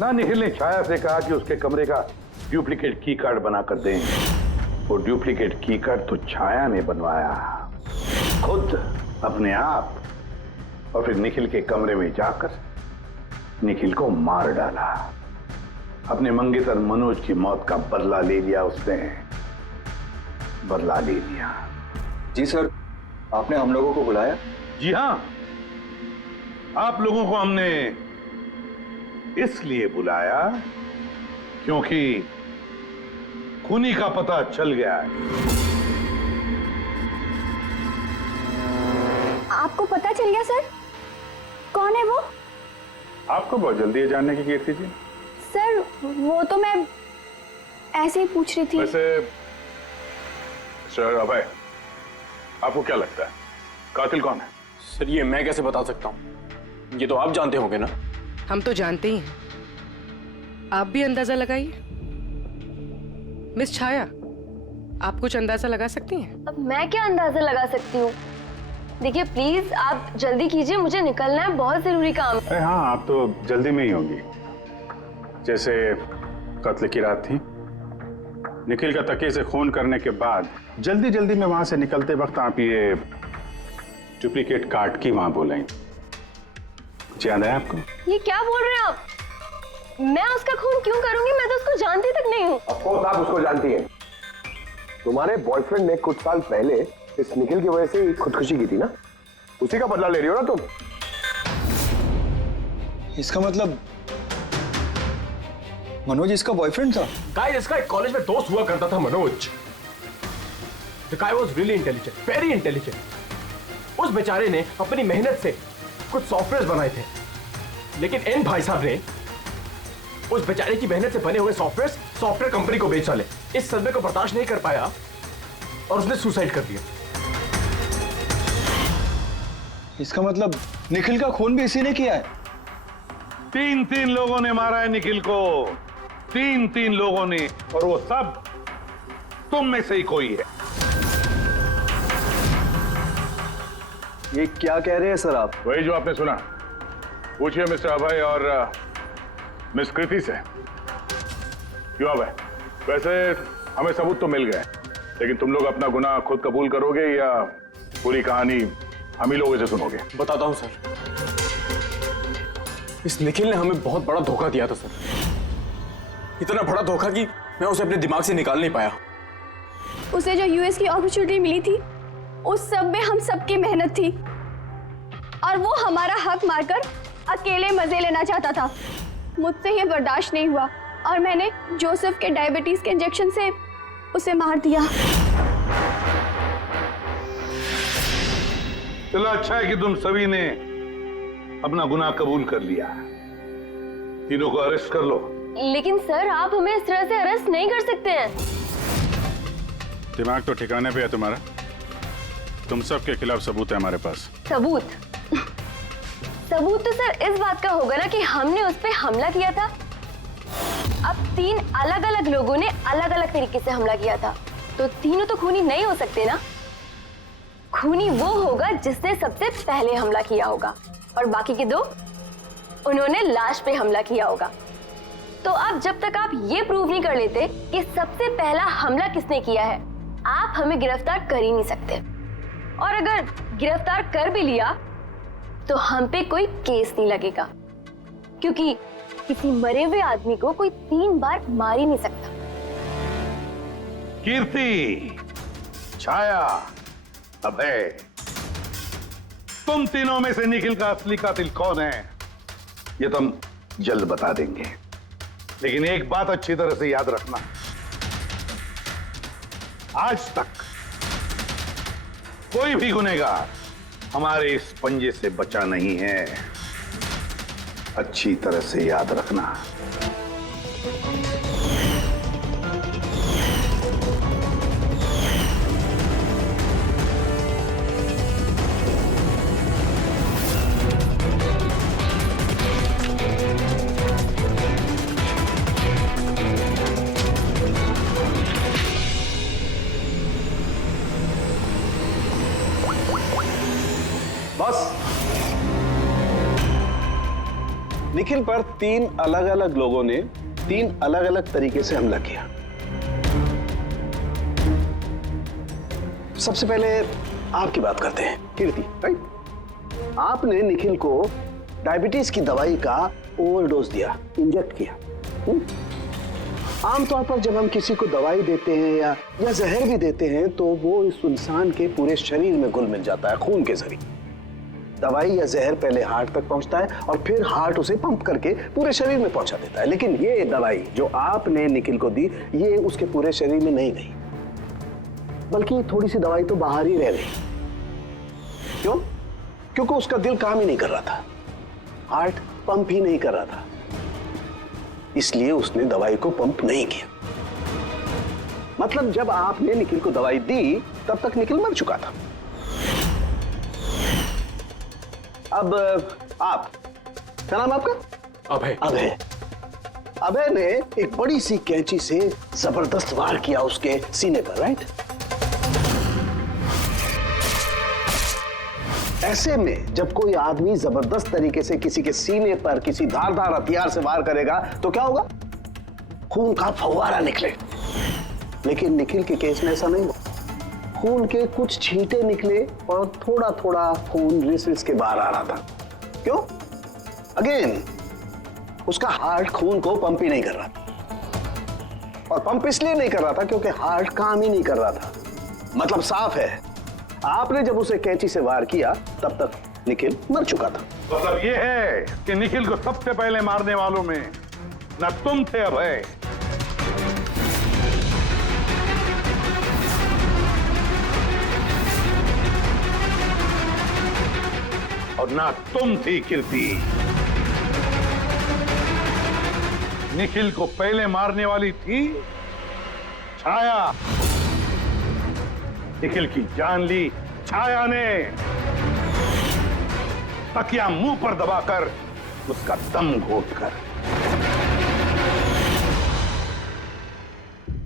ना। निखिल ने छाया से कहा कि उसके कमरे का डुप्लीकेट की कार्ड बनाकर दें। वो डुप्लीकेट की कार्ड तो छाया ने बनवाया खुद, अपने आप, और फिर निखिल के कमरे में जाकर निखिल को मार डाला। अपने मंगेतर मनोज की मौत का बदला ले लिया उसने, बदला ले लिया। जी सर, आपने हम लोगों को बुलाया? जी हाँ, आप लोगों को हमने इसलिए बुलाया क्योंकि खूनी का पता चल गया है। आपको पता चल गया सर? कौन है वो? आपको बहुत जल्दी है जानने की कीर्ति जी। सर वो तो मैं ऐसे ही पूछ रही थी। वैसे सर अभय, आपको क्या लगता है कातिल कौन है? सर ये मैं कैसे बता सकता हूँ, ये तो आप जानते होंगे ना। हम तो जानते ही हैं, आप भी अंदाजा लगाइए। मिस छाया, आप कुछ अंदाजा लगा सकती हैं? अब मैं क्या अंदाजा लगा सकती हूँ? देखिए प्लीज आप जल्दी कीजिए, मुझे निकलना है, बहुत जरूरी काम है। अरे हाँ, आप तो जल्दी में ही होंगी। जैसे कत्ल की रात थी, निखिल का तकिए से खून करने के बाद जल्दी जल्दी में वहां से निकलते वक्त आप ये डुप्लीकेट कार्ड की वहां बोलें। कुछ याद है आपको? ये क्या बोल रहे हैं आप? मैं उसका खून क्यों करूंगी? मैं तो उसको जानती तक नहीं हूँ। ऑफ कोर्स आप उसको जानती हैं। तुम्हारे बॉयफ्रेंड ने कुछ साल पहले इस निखिल की वजह से खुदकुशी की थी ना, उसी का बदला ले रही हो ना तुम। इसका मतलब मनोज इसका बॉयफ्रेंड था? गाइस, इसका एक कॉलेज में दोस्त हुआ करता था Manoj. The guy was really intelligent, very intelligent। उस बेचारे ने अपनी मेहनत से कुछ सॉफ्टवेयर बनाए थे, लेकिन एन भाई साहब ने उस बेचारे की मेहनत से बने हुए सॉफ्टवेयर कंपनी को बेच डाले। इस सदमे को बर्दाश्त नहीं कर पाया और उसने सुसाइड कर दिया। इसका मतलब निखिल का खून भी इसी ने किया है? तीन लोगों ने मारा है निखिल को, तीन लोगों ने, और वो सब तुम में से ही कोई है। ये क्या कह रहे हैं सर आप? वही जो आपने सुना। पूछिए मिस्टर अभय और मिस कृति से। क्यों अभय? वैसे हमें सबूत तो मिल गए, लेकिन तुम लोग अपना गुनाह खुद कबूल करोगे या पूरी कहानी हम ही लोगों से सुनोगे? बताता हूं सर। इस निखिल ने हमें बहुत बड़ा धोखा दिया था सर, इतना बड़ा धोखा कि मैं उसे अपने दिमाग से निकाल नहीं पाया। उसे जो यूएस की अपॉर्चुनिटी मिली थी, उस सब में हम सबकी मेहनत थी, और वो हमारा हक मारकर अकेले मजे लेना चाहता था। मुझसे ये बर्दाश्त नहीं हुआ और मैंने जोसेफ के डायबिटीज के इंजेक्शन से उसे मार दिया। चलो अच्छा है कि तुम सभी ने अपना गुनाह कबूल कर लिया। तीनों को अरेस्ट कर लो। लेकिन सर आप हमें इस तरह से अरेस्ट नहीं कर सकते हैं। दिमाग तो ठिकाने पे है तुम्हारा। तुम सब के खिलाफ सबूत है हमारे पास। सबूत? सबूत तो सर इस बात का होगा ना कि हमने उस पे हमला किया था। अब 3 अलग अलग लोगों ने अलग अलग तरीके से हमला किया था, तो तीनों तो खूनी नहीं हो सकते ना। खूनी वो होगा जिसने सबसे पहले हमला किया होगा, और बाकी के 2 उन्होंने लाश पे हमला किया होगा। तो अब जब तक आप ये प्रूव नहीं कर लेते कि सबसे पहला हमला किसने किया है, आप हमें गिरफ्तार कर ही नहीं सकते। और अगर गिरफ्तार कर भी लिया तो हम पे कोई केस नहीं लगेगा, क्योंकि किसी मरे हुए आदमी को कोई 3 बार मार ही नहीं सकता। कीर्ति, छाया, अभय, तुम तीनों में से निखिल का असली कातिल कौन है ये तुम जल्द बता देंगे, लेकिन एक बात अच्छी तरह से याद रखना, आज तक कोई भी गुनहगार हमारे इस पंजे से बचा नहीं है। अच्छी तरह से याद रखना। बस निखिल पर 3 अलग अलग लोगों ने 3 अलग अलग तरीके से हमला किया। सबसे पहले आपकी बात करते हैं, कीर्ति, राइट? आपने निखिल को डायबिटीज की दवाई का ओवरडोज दिया, इंजेक्ट किया। आमतौर पर जब हम किसी को दवाई देते हैं या जहर भी देते हैं तो वो इस इंसान के पूरे शरीर में घुल मिल जाता है, खून के जरिए। दवाई या जहर पहले हार्ट तक पहुंचता है और फिर हार्ट उसे पंप करके पूरे शरीर में पहुंचा देता है। लेकिन ये दवाई जो आपने निखिल को दी, ये उसके पूरे शरीर में नहीं गई, बल्कि थोड़ी सी दवाई तो बाहर ही रह गई। क्यों? क्योंकि उसका दिल काम ही नहीं कर रहा था, हार्ट पंप ही नहीं कर रहा था, इसलिए उसने दवाई को पंप नहीं किया। मतलब जब आपने निखिल को दवाई दी तब तक निखिल मर चुका था। अब आप, क्या नाम आपका? अभय। अभय। अभय ने एक बड़ी सी कैंची से जबरदस्त वार किया उसके सीने पर, राइट? ऐसे में जब कोई आदमी जबरदस्त तरीके से किसी के सीने पर किसी धारदार हथियार से वार करेगा तो क्या होगा? खून का फव्वारा निकले। लेकिन निखिल के केस में ऐसा नहीं हुआ। खून के कुछ छींटे निकले और थोड़ा थोड़ा खून रिस के बाहर आ रहा था। क्यों? अगेन उसका हार्ट खून को पंप ही नहीं कर रहा था, और पंप इसलिए नहीं कर रहा था क्योंकि हार्ट काम ही नहीं कर रहा था। मतलब साफ है, आपने जब उसे कैंची से वार किया तब तक निखिल मर चुका था। मतलब ये है कि निखिल को सबसे पहले मारने वालों में न तुम थे अभय, और ना तुम थी कीर्ति। निखिल को पहले मारने वाली थी छाया। निखिल की जान ली छाया ने, तकिया मुंह पर दबाकर उसका दम घोटकर।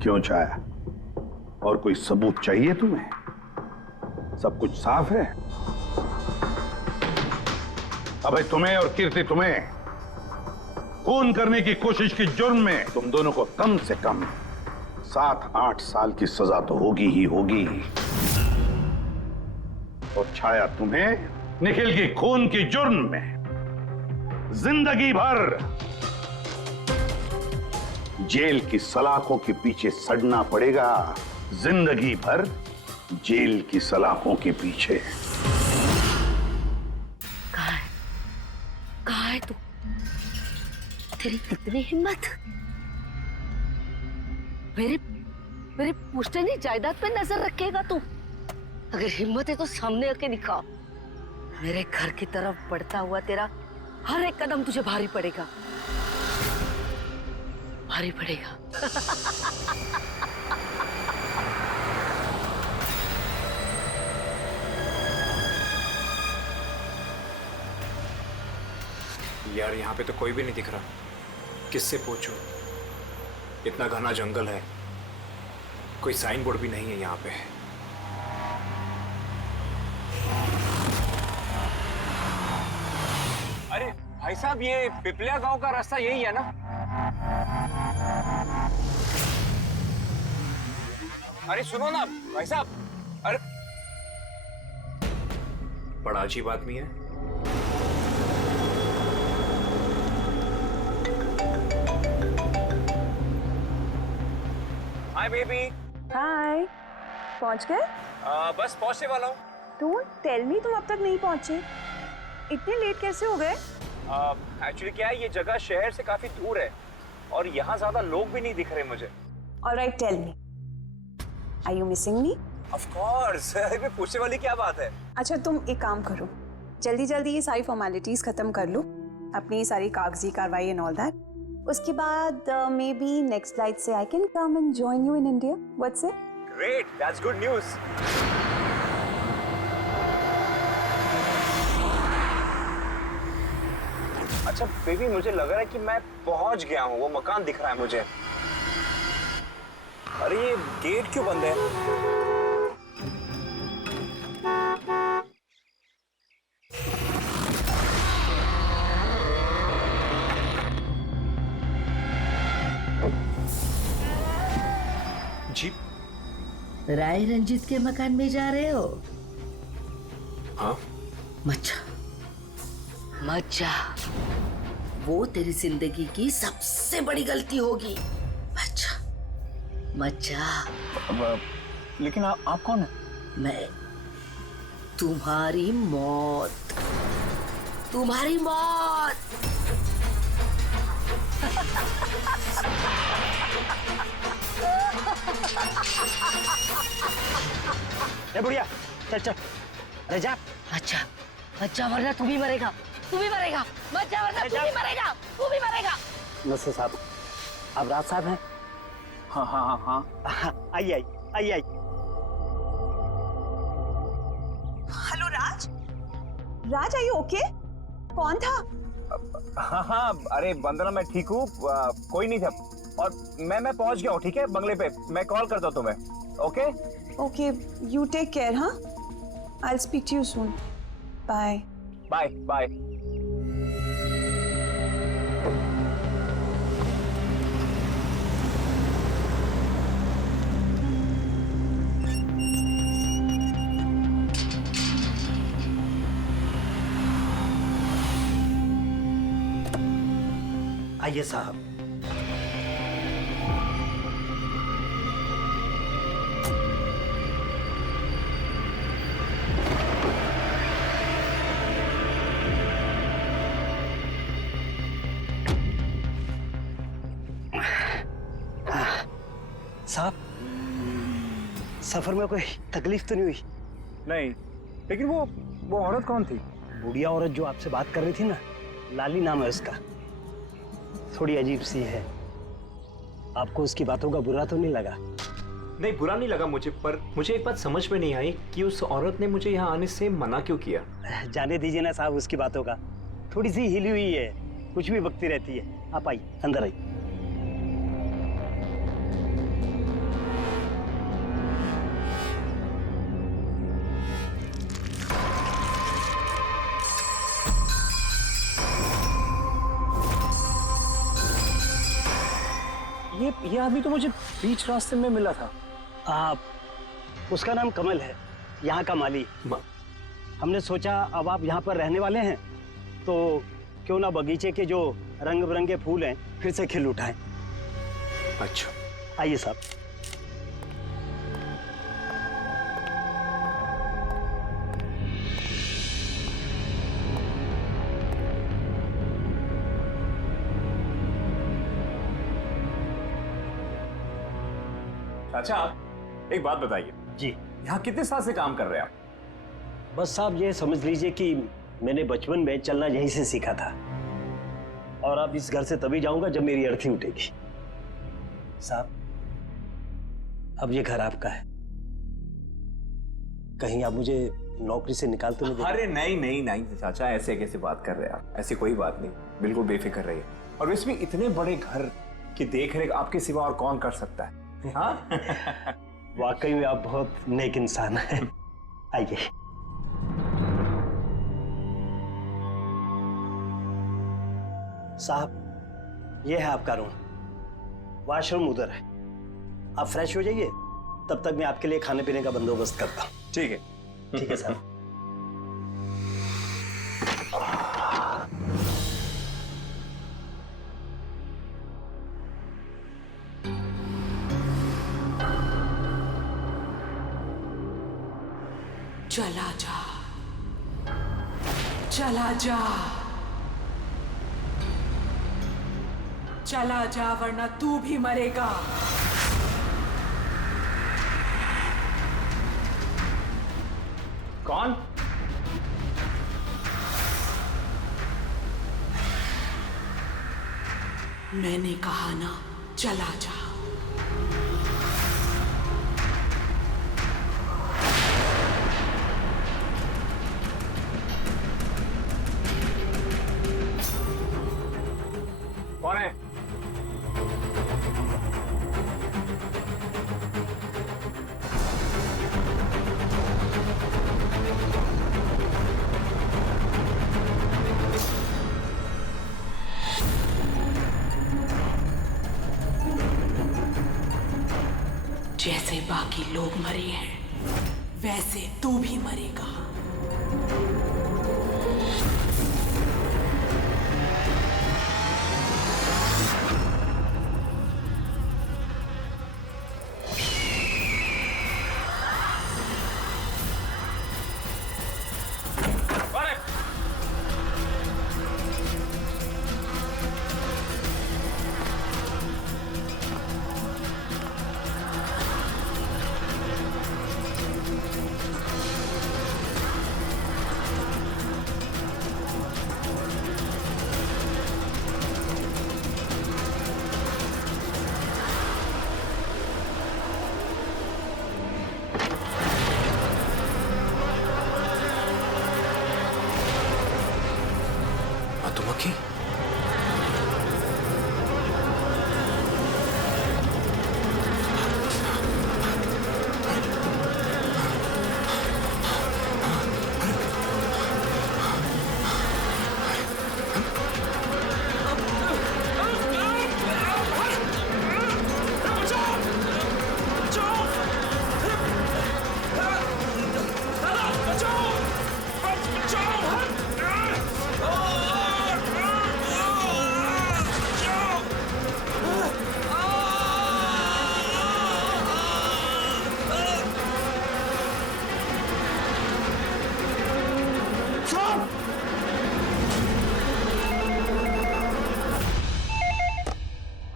क्यों छाया, और कोई सबूत चाहिए तुम्हें? सब कुछ साफ है। अबे तुम्हें और कीर्ति, तुम्हें खून करने की कोशिश की जुर्म में तुम दोनों को कम से कम 7-8 साल की सजा तो होगी ही होगी। और छाया, तुम्हें निखिल की खून की जुर्म में जिंदगी भर जेल की सलाखों के पीछे सड़ना पड़ेगा। जिंदगी भर जेल की सलाखों के पीछे। कहाँ है तू? तेरी कितनी हिम्मत! मेरे पुश्तैनी जायदाद पे नजर रखेगा तू? अगर हिम्मत है तो सामने आके दिखाओ। मेरे घर की तरफ बढ़ता हुआ तेरा हर एक कदम तुझे भारी पड़ेगा। भारी पड़ेगा। यार यहाँ पे तो कोई भी नहीं दिख रहा, किससे पूछूं? इतना घना जंगल है, कोई साइन बोर्ड भी नहीं है यहाँ पे। अरे भाई साहब, ये पिपलिया गांव का रास्ता यही है ना? अरे सुनो ना भाई साहब, अरे बड़ा अजीब आदमी है। Hi baby. हाय, पहुंच गए? बस पहुंचने वाला हूँ। डोंट टेल मी तुम अब तक नहीं पहुंचे। इतने लेट कैसे हो गए? एक्चुअली क्या है, ये जगह शहर से काफी दूर है और यहाँ ज्यादा लोग भी नहीं दिख रहे मुझे। Alright, tell me, are you missing me? Of course, इसमें पूछने वाली क्या बात है? अच्छा तुम एक काम करो, जल्दी जल्दी ये सारी फॉर्मेलिटीज खत्म कर लो, अपनी सारी कागजी कार्रवाई एंड ऑल दैट। उसके बाद मे बी नेक्स्ट फ्लाइट से I can come and join you in India. What's it? Great, that's good news. अच्छा बेबी, मुझे लग रहा है कि मैं पहुंच गया हूँ, वो मकान दिख रहा है मुझे। अरे ये गेट क्यों बंद है? जी राय रंजीत के मकान में जा रहे हो? हाँ। मत जा, वो तेरी जिंदगी की सबसे बड़ी गलती होगी। मत जा। लेकिन आप कौन है? मैं तुम्हारी मौत। तुम्हारी मौत। ए बुढ़िया, चल चल, अरे जा। अच्छा वरना तू भी मरेगा, तू भी मरेगा। मत जा वरना तू भी मरेगा, तू भी मरेगा। नसर साहब, आप राज साहब हैं? हाँ हाँ हाँ हाँ, आई। Hello Raj, Raj are you okay? कौन था? हाँ, अरे वंदना मैं ठीक हूँ, कोई नहीं था और मैं पहुंच गया हूँ। ठीक है, बंगले पे मैं कॉल करता हूँ तुम्हें। Okay, you take care. हाँ, I will speak to you soon. Bye bye. आइए साहब। साहब, सफर में कोई तकलीफ तो नहीं हुई? नहीं, लेकिन वो औरत कौन थी? बुढ़िया औरत जो आपसे बात कर रही थी ना, लाली नाम है उसका, थोड़ी अजीब सी है। आपको उसकी बातों का बुरा तो नहीं लगा? नहीं, बुरा नहीं लगा मुझे, पर मुझे एक बात समझ में नहीं आई कि उस औरत ने मुझे यहाँ आने से मना क्यों किया। जाने दीजिए ना साहब उसकी बातों का, थोड़ी सी हिली हुई है, कुछ भी बकती रहती है। आप आइए, अंदर आइए। ये आदमी तो मुझे बीच रास्ते में मिला था। उसका नाम कमल है, यहाँ का माली। हमने सोचा अब आप यहाँ पर रहने वाले हैं तो क्यों ना बगीचे के जो रंग बिरंगे फूल हैं फिर से खिल उठाएं। अच्छा, आइए साहब। अच्छा, एक बात बताइए जी, यहाँ कितने साल से काम कर रहे हैं आप? बस साहब ये समझ लीजिए कि मैंने बचपन में चलना यहीं से सीखा था और अब इस घर से तभी जाऊंगा जब मेरी अर्थी उठेगी। साहब, अब ये घर आपका है, कहीं आप मुझे नौकरी से निकाल तो नहीं देंगे? अरे नहीं नहीं नहीं चाचा, ऐसे कैसे बात कर रहे हैं आप? ऐसी कोई बात नहीं, बिल्कुल बेफिक्र रहिए। और इसमें इतने बड़े घर की देख रेख आपके सिवा और कौन कर सकता है? हाँ? वाकई में आप बहुत नेक इंसान हैं। आइए। साहब, ये है आपका रूम, वॉशरूम उधर है, आप फ्रेश हो जाइए, तब तक मैं आपके लिए खाने पीने का बंदोबस्त करता हूँ। ठीक है। ठीक है साहब। चला जा, चला जा, चला जा, वरना तू भी मरेगा। कौन? मैंने कहा ना, चला जा। कौन है? जैसे बाकी लोग मरे हैं, वैसे तू भी मरेगा। मधुमक्खी?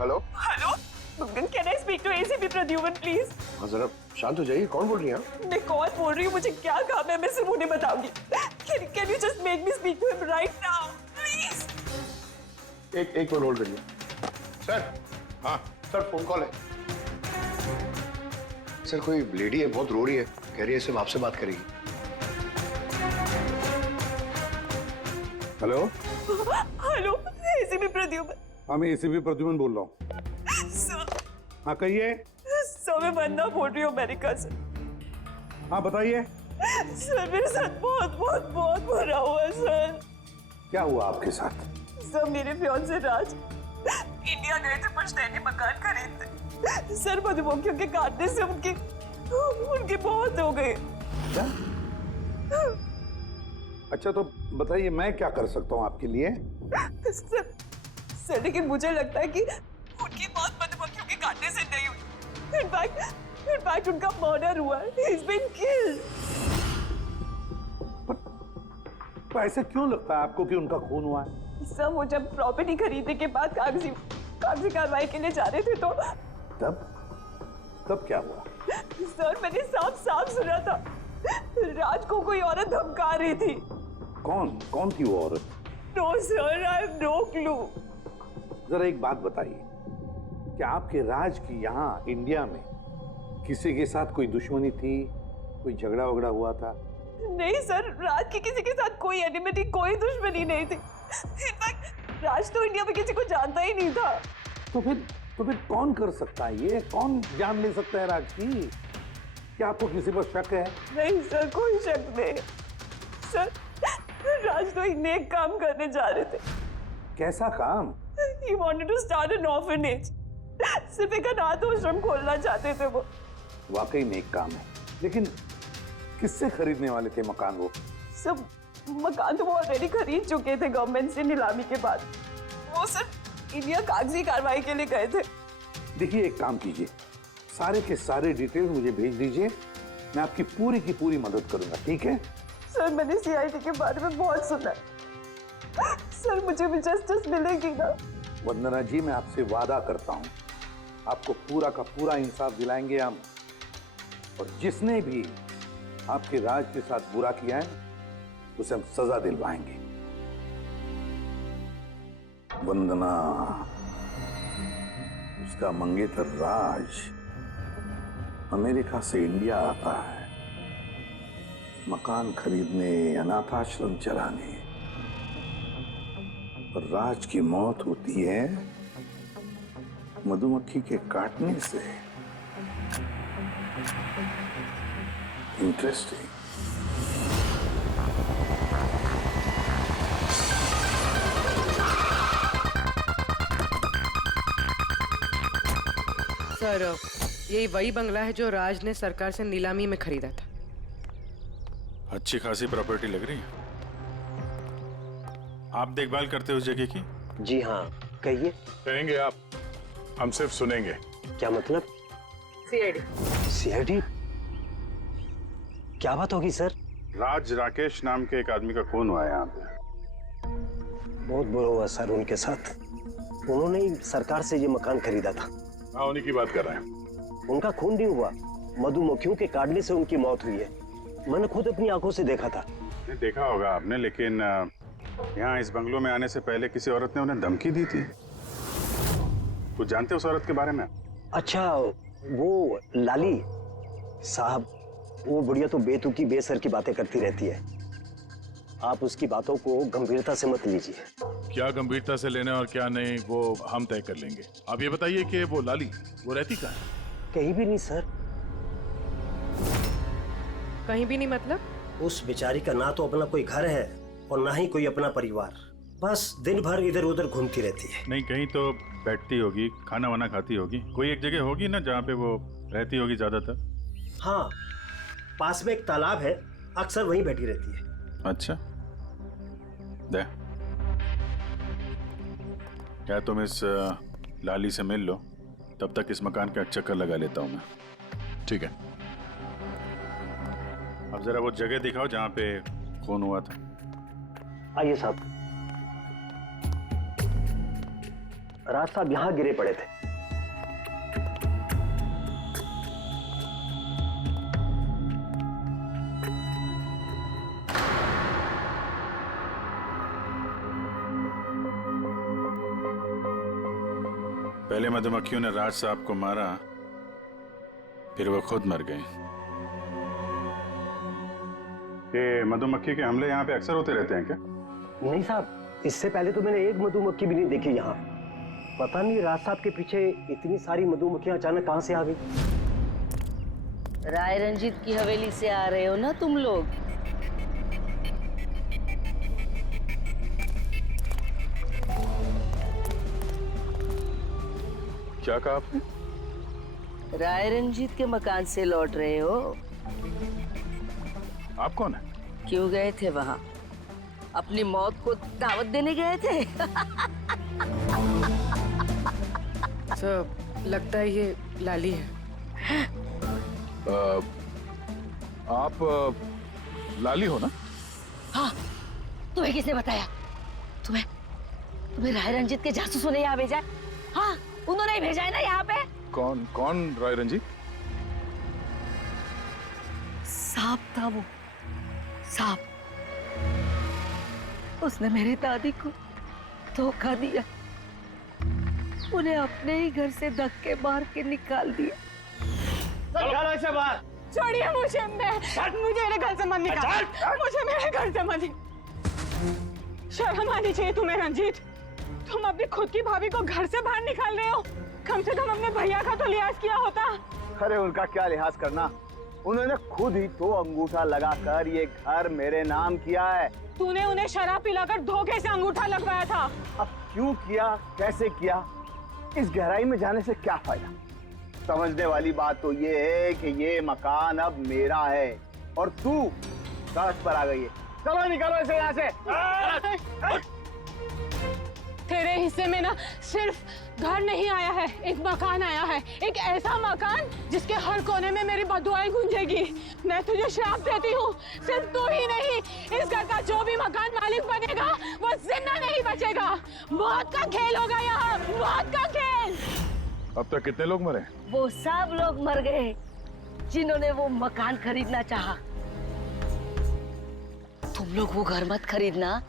Hello hello, can I speak to ACP Pradyuman please? हाँ, जरा शांत हो जाइए। कौन बोल रही हैं? मैं कौन बोल रही हूँ, मुझे क्या काम है, मैं सिर्फ उन्हें बताऊंगी। Can you just make me speak to him right now please? एक मिनट होल्ड करिए। सर। हाँ सर, फोन कॉल है। सर, कोई लेडी है, बहुत रो रही है, कह रही है सिर्फ आपसे बात करेगी। Hello hello, ACP Pradyuman. हाँ, मैं एसीपी प्रद्युमन बोल रहा हूँ। सर। हाँ कहिए। सर, मैं वंदना बोल रही हूँ अमेरिका से। हाँ बताइए। सर, मेरे साथ बहुत बहुत बहुत बुरा हुआ सर। क्या हुआ आपके साथ? सर, मेरे फियांसे राज इंडिया गए थे पुश्तैनी मकान खरीदते। सर, मधुमक्खियों के काटने से उनकी मौत हो गई। क्या? अच्छा, तो बताइए मैं क्या कर सकता हूँ आपके लिए? सर, लेकिन मुझे लगता है कि उनकी मौत मधुमक्खियों के काटने से नहीं हुई। इनफैक्ट उनका मर्डर हुआ है। He's been killed। तो ऐसे क्यों लगता है आपको कि उनका खून हुआ है? सर, वो जब प्रॉपर्टी खरीदने के बाद कागजी कार्रवाई के लिए जा रहे थे तो तब क्या हुआ? सर, मैंने साफ सुना था, राज को कोई औरत धमका रही थी। कौन थी वो औरत? No sir, I have no clue. जरा एक बात बताइए, कि आपके राज की यहाँ इंडिया में किसी के साथ कोई दुश्मनी थी, कोई झगड़ा वगड़ा हुआ था? नहीं सर, राज की किसी के साथ कोई एनिमिटी, कोई दुश्मनी नहीं थी। इनफैक्ट राज तो इंडिया में किसी को जानता ही नहीं था। तो फिर कौन कर सकता है ये? कौन जान ले सकता है राज की? क्या आपको किसी पर शक है? नहीं सर, कोई शक नहीं। सर, राज तो एक नेक काम करने जा रहे थे। कैसा काम? He wanted to start an orphanage. सिर्फ एक अनाथ आश्रम खोलना चाहते थे वो। वाकई नेक काम है, लेकिन किससे खरीदने वाले थे मकान वो? सब मकान तो वो ऑलरेडी खरीद चुके थे गवर्नमेंट से नीलामी के बाद। वो सिर्फ इंडिया कागजी कार्रवाई के लिए गए थे। देखिए, एक काम कीजिए, सारे के सारे डिटेल्स मुझे भेज दीजिए, मैं आपकी पूरी की पूरी मदद करूंगा, ठीक है? सर, मैंने सीआईडी के बारे में बहुत सुना है। सर, मुझे भी जस्टिस मिलेगी ना? वंदना जी, मैं आपसे वादा करता हूं, आपको पूरा का पूरा इंसाफ दिलाएंगे हम, और जिसने भी आपके राज के साथ बुरा किया है उसे हम सजा दिलवाएंगे। वंदना, उसका मंगेतर राज अमेरिका से इंडिया आता है मकान खरीदने, अनाथाश्रम चलाने, और राज की मौत होती है मधुमक्खी के काटने से। इंटरेस्टिंग। सर, यही वही बंगला है जो राज ने सरकार से नीलामी में खरीदा था। अच्छी खासी प्रॉपर्टी लग रही है। आप देखभाल करते हो उस जगह की? जी हाँ, कहिए। कहेंगे आप, हम सिर्फ सुनेंगे। क्या मतलब? सीआईडी? क्या बात होगी सर? राज राकेश नाम के एक आदमी का खून हुआ है यहाँ पे। बहुत बुरा हुआ सर उनके साथ। उन्होंने ही सरकार से ये मकान खरीदा था। हाँ, उन्हीं की बात कर रहे हैं। उनका खून नहीं हुआ, मधुमक्खियों के काटने से उनकी मौत हुई है। मैंने खुद अपनी आंखों से देखा था। नहीं, देखा होगा आपने, लेकिन यहाँ इस बंगलों में आने से पहले किसी औरत ने उन्हें धमकी दी थी। कुछ जानते हो उस औरत के बारे में? अच्छा, वो लाली साहब, वो बुढ़िया तो बेतुकी बेसर की बातें करती रहती है। आप उसकी बातों को गंभीरता से मत लीजिए। क्या गंभीरता से लेना और क्या नहीं वो हम तय कर लेंगे। आप ये बताइए कि वो लाली, वो रहती कहाँ है? कहीं भी नहीं सर। कहीं भी नहीं मतलब? उस बेचारी का ना तो अपना कोई घर है और ना ही कोई अपना परिवार। बस दिन भर इधर उधर घूमती रहती है। नहीं, कहीं तो बैठती होगी, खाना वाना खाती होगी, कोई एक जगह होगी ना जहाँ पे वो रहती होगी ज्यादातर। हाँ, पास में एक तालाब है, अक्सर वहीं बैठी रहती है। अच्छा, दे क्या तुम इस लाली से मिल लो, तब तक इस मकान का चक्कर लगा लेता हूँ मैं। ठीक है। अब जरा वो जगह दिखाओ जहाँ पे खून हुआ था। आइए साहब। राज साहब यहाँ गिरे पड़े थे। पहले मधुमक्खियों ने राज साहब को मारा, फिर वो खुद मर गए। ये मधुमक्खी के हमले यहाँ पे अक्सर होते रहते हैं क्या? नहीं साहब, इससे पहले तो मैंने एक मधुमक्खी भी नहीं देखी यहाँ। पता नहीं राज साहब के पीछे इतनी सारी मधुमक्खियां अचानक कहाँ से आ गई। राय रंजीत की हवेली से आ रहे हो ना तुम लोग? क्या कहा आपने? राय रंजीत के मकान से लौट रहे हो? आप कौन है? क्यों गए थे वहां? अपनी मौत को दावत देने गए थे? सर, लगता है ये लाली है। आप लाली हो ना? हाँ, तुम्हें किसने बताया? तुम्हें राय रंजीत के जासूसों ने यहाँ भेजा है? हाँ, उन्होंने ही भेजा है ना यहाँ पे। कौन राय रंजीत? सांप था वो, सांप। उसने मेरी दादी को धोखा दिया। उन्हें अपने ही घर से धक्के मार के निकाल दिया। चलो ऐसे बाहर। छोड़िए मुझे, मुझे मेरे घर से मत निकाल, मुझे मेरे घर से मत। शर्म आनी चाहिए तुम्हें रंजीत, तुम अपनी खुद की भाभी को घर से बाहर निकाल रहे हो। कम से कम अपने भैया का तो लिहाज किया होता। अरे उनका क्या लिहाज करना, उन्होंने खुद ही तो अंगूठा लगाकर ये घर मेरे नाम किया है। तूने उन्हें शराब पिलाकर धोखे से अंगूठा लगवाया था। अब क्यों किया, कैसे किया, इस गहराई में जाने से क्या फायदा। समझने वाली बात तो ये है कि ये मकान अब मेरा है और तू सड़क पर आ गई है। चलो निकलो इसे यहाँ से। तेरे हिस्से में ना सिर्फ घर नहीं आया है, एक मकान आया है, एक ऐसा मकान जिसके हर कोने में मेरी बदुआएं गूंजेगी। मैं तुझे श्राप देती हूँ, सिर्फ तू ही नहीं, इस घर का जो भी मकान मालिक बनेगा वो जिंदा नहीं बचेगा। मौत का खेल होगा यहाँ, मौत का खेल। अब तक कितने लोग मरे? वो सब लोग मर गए जिन्होंने वो मकान खरीदना चाहा। तुम लोग वो घर मत खरीदना,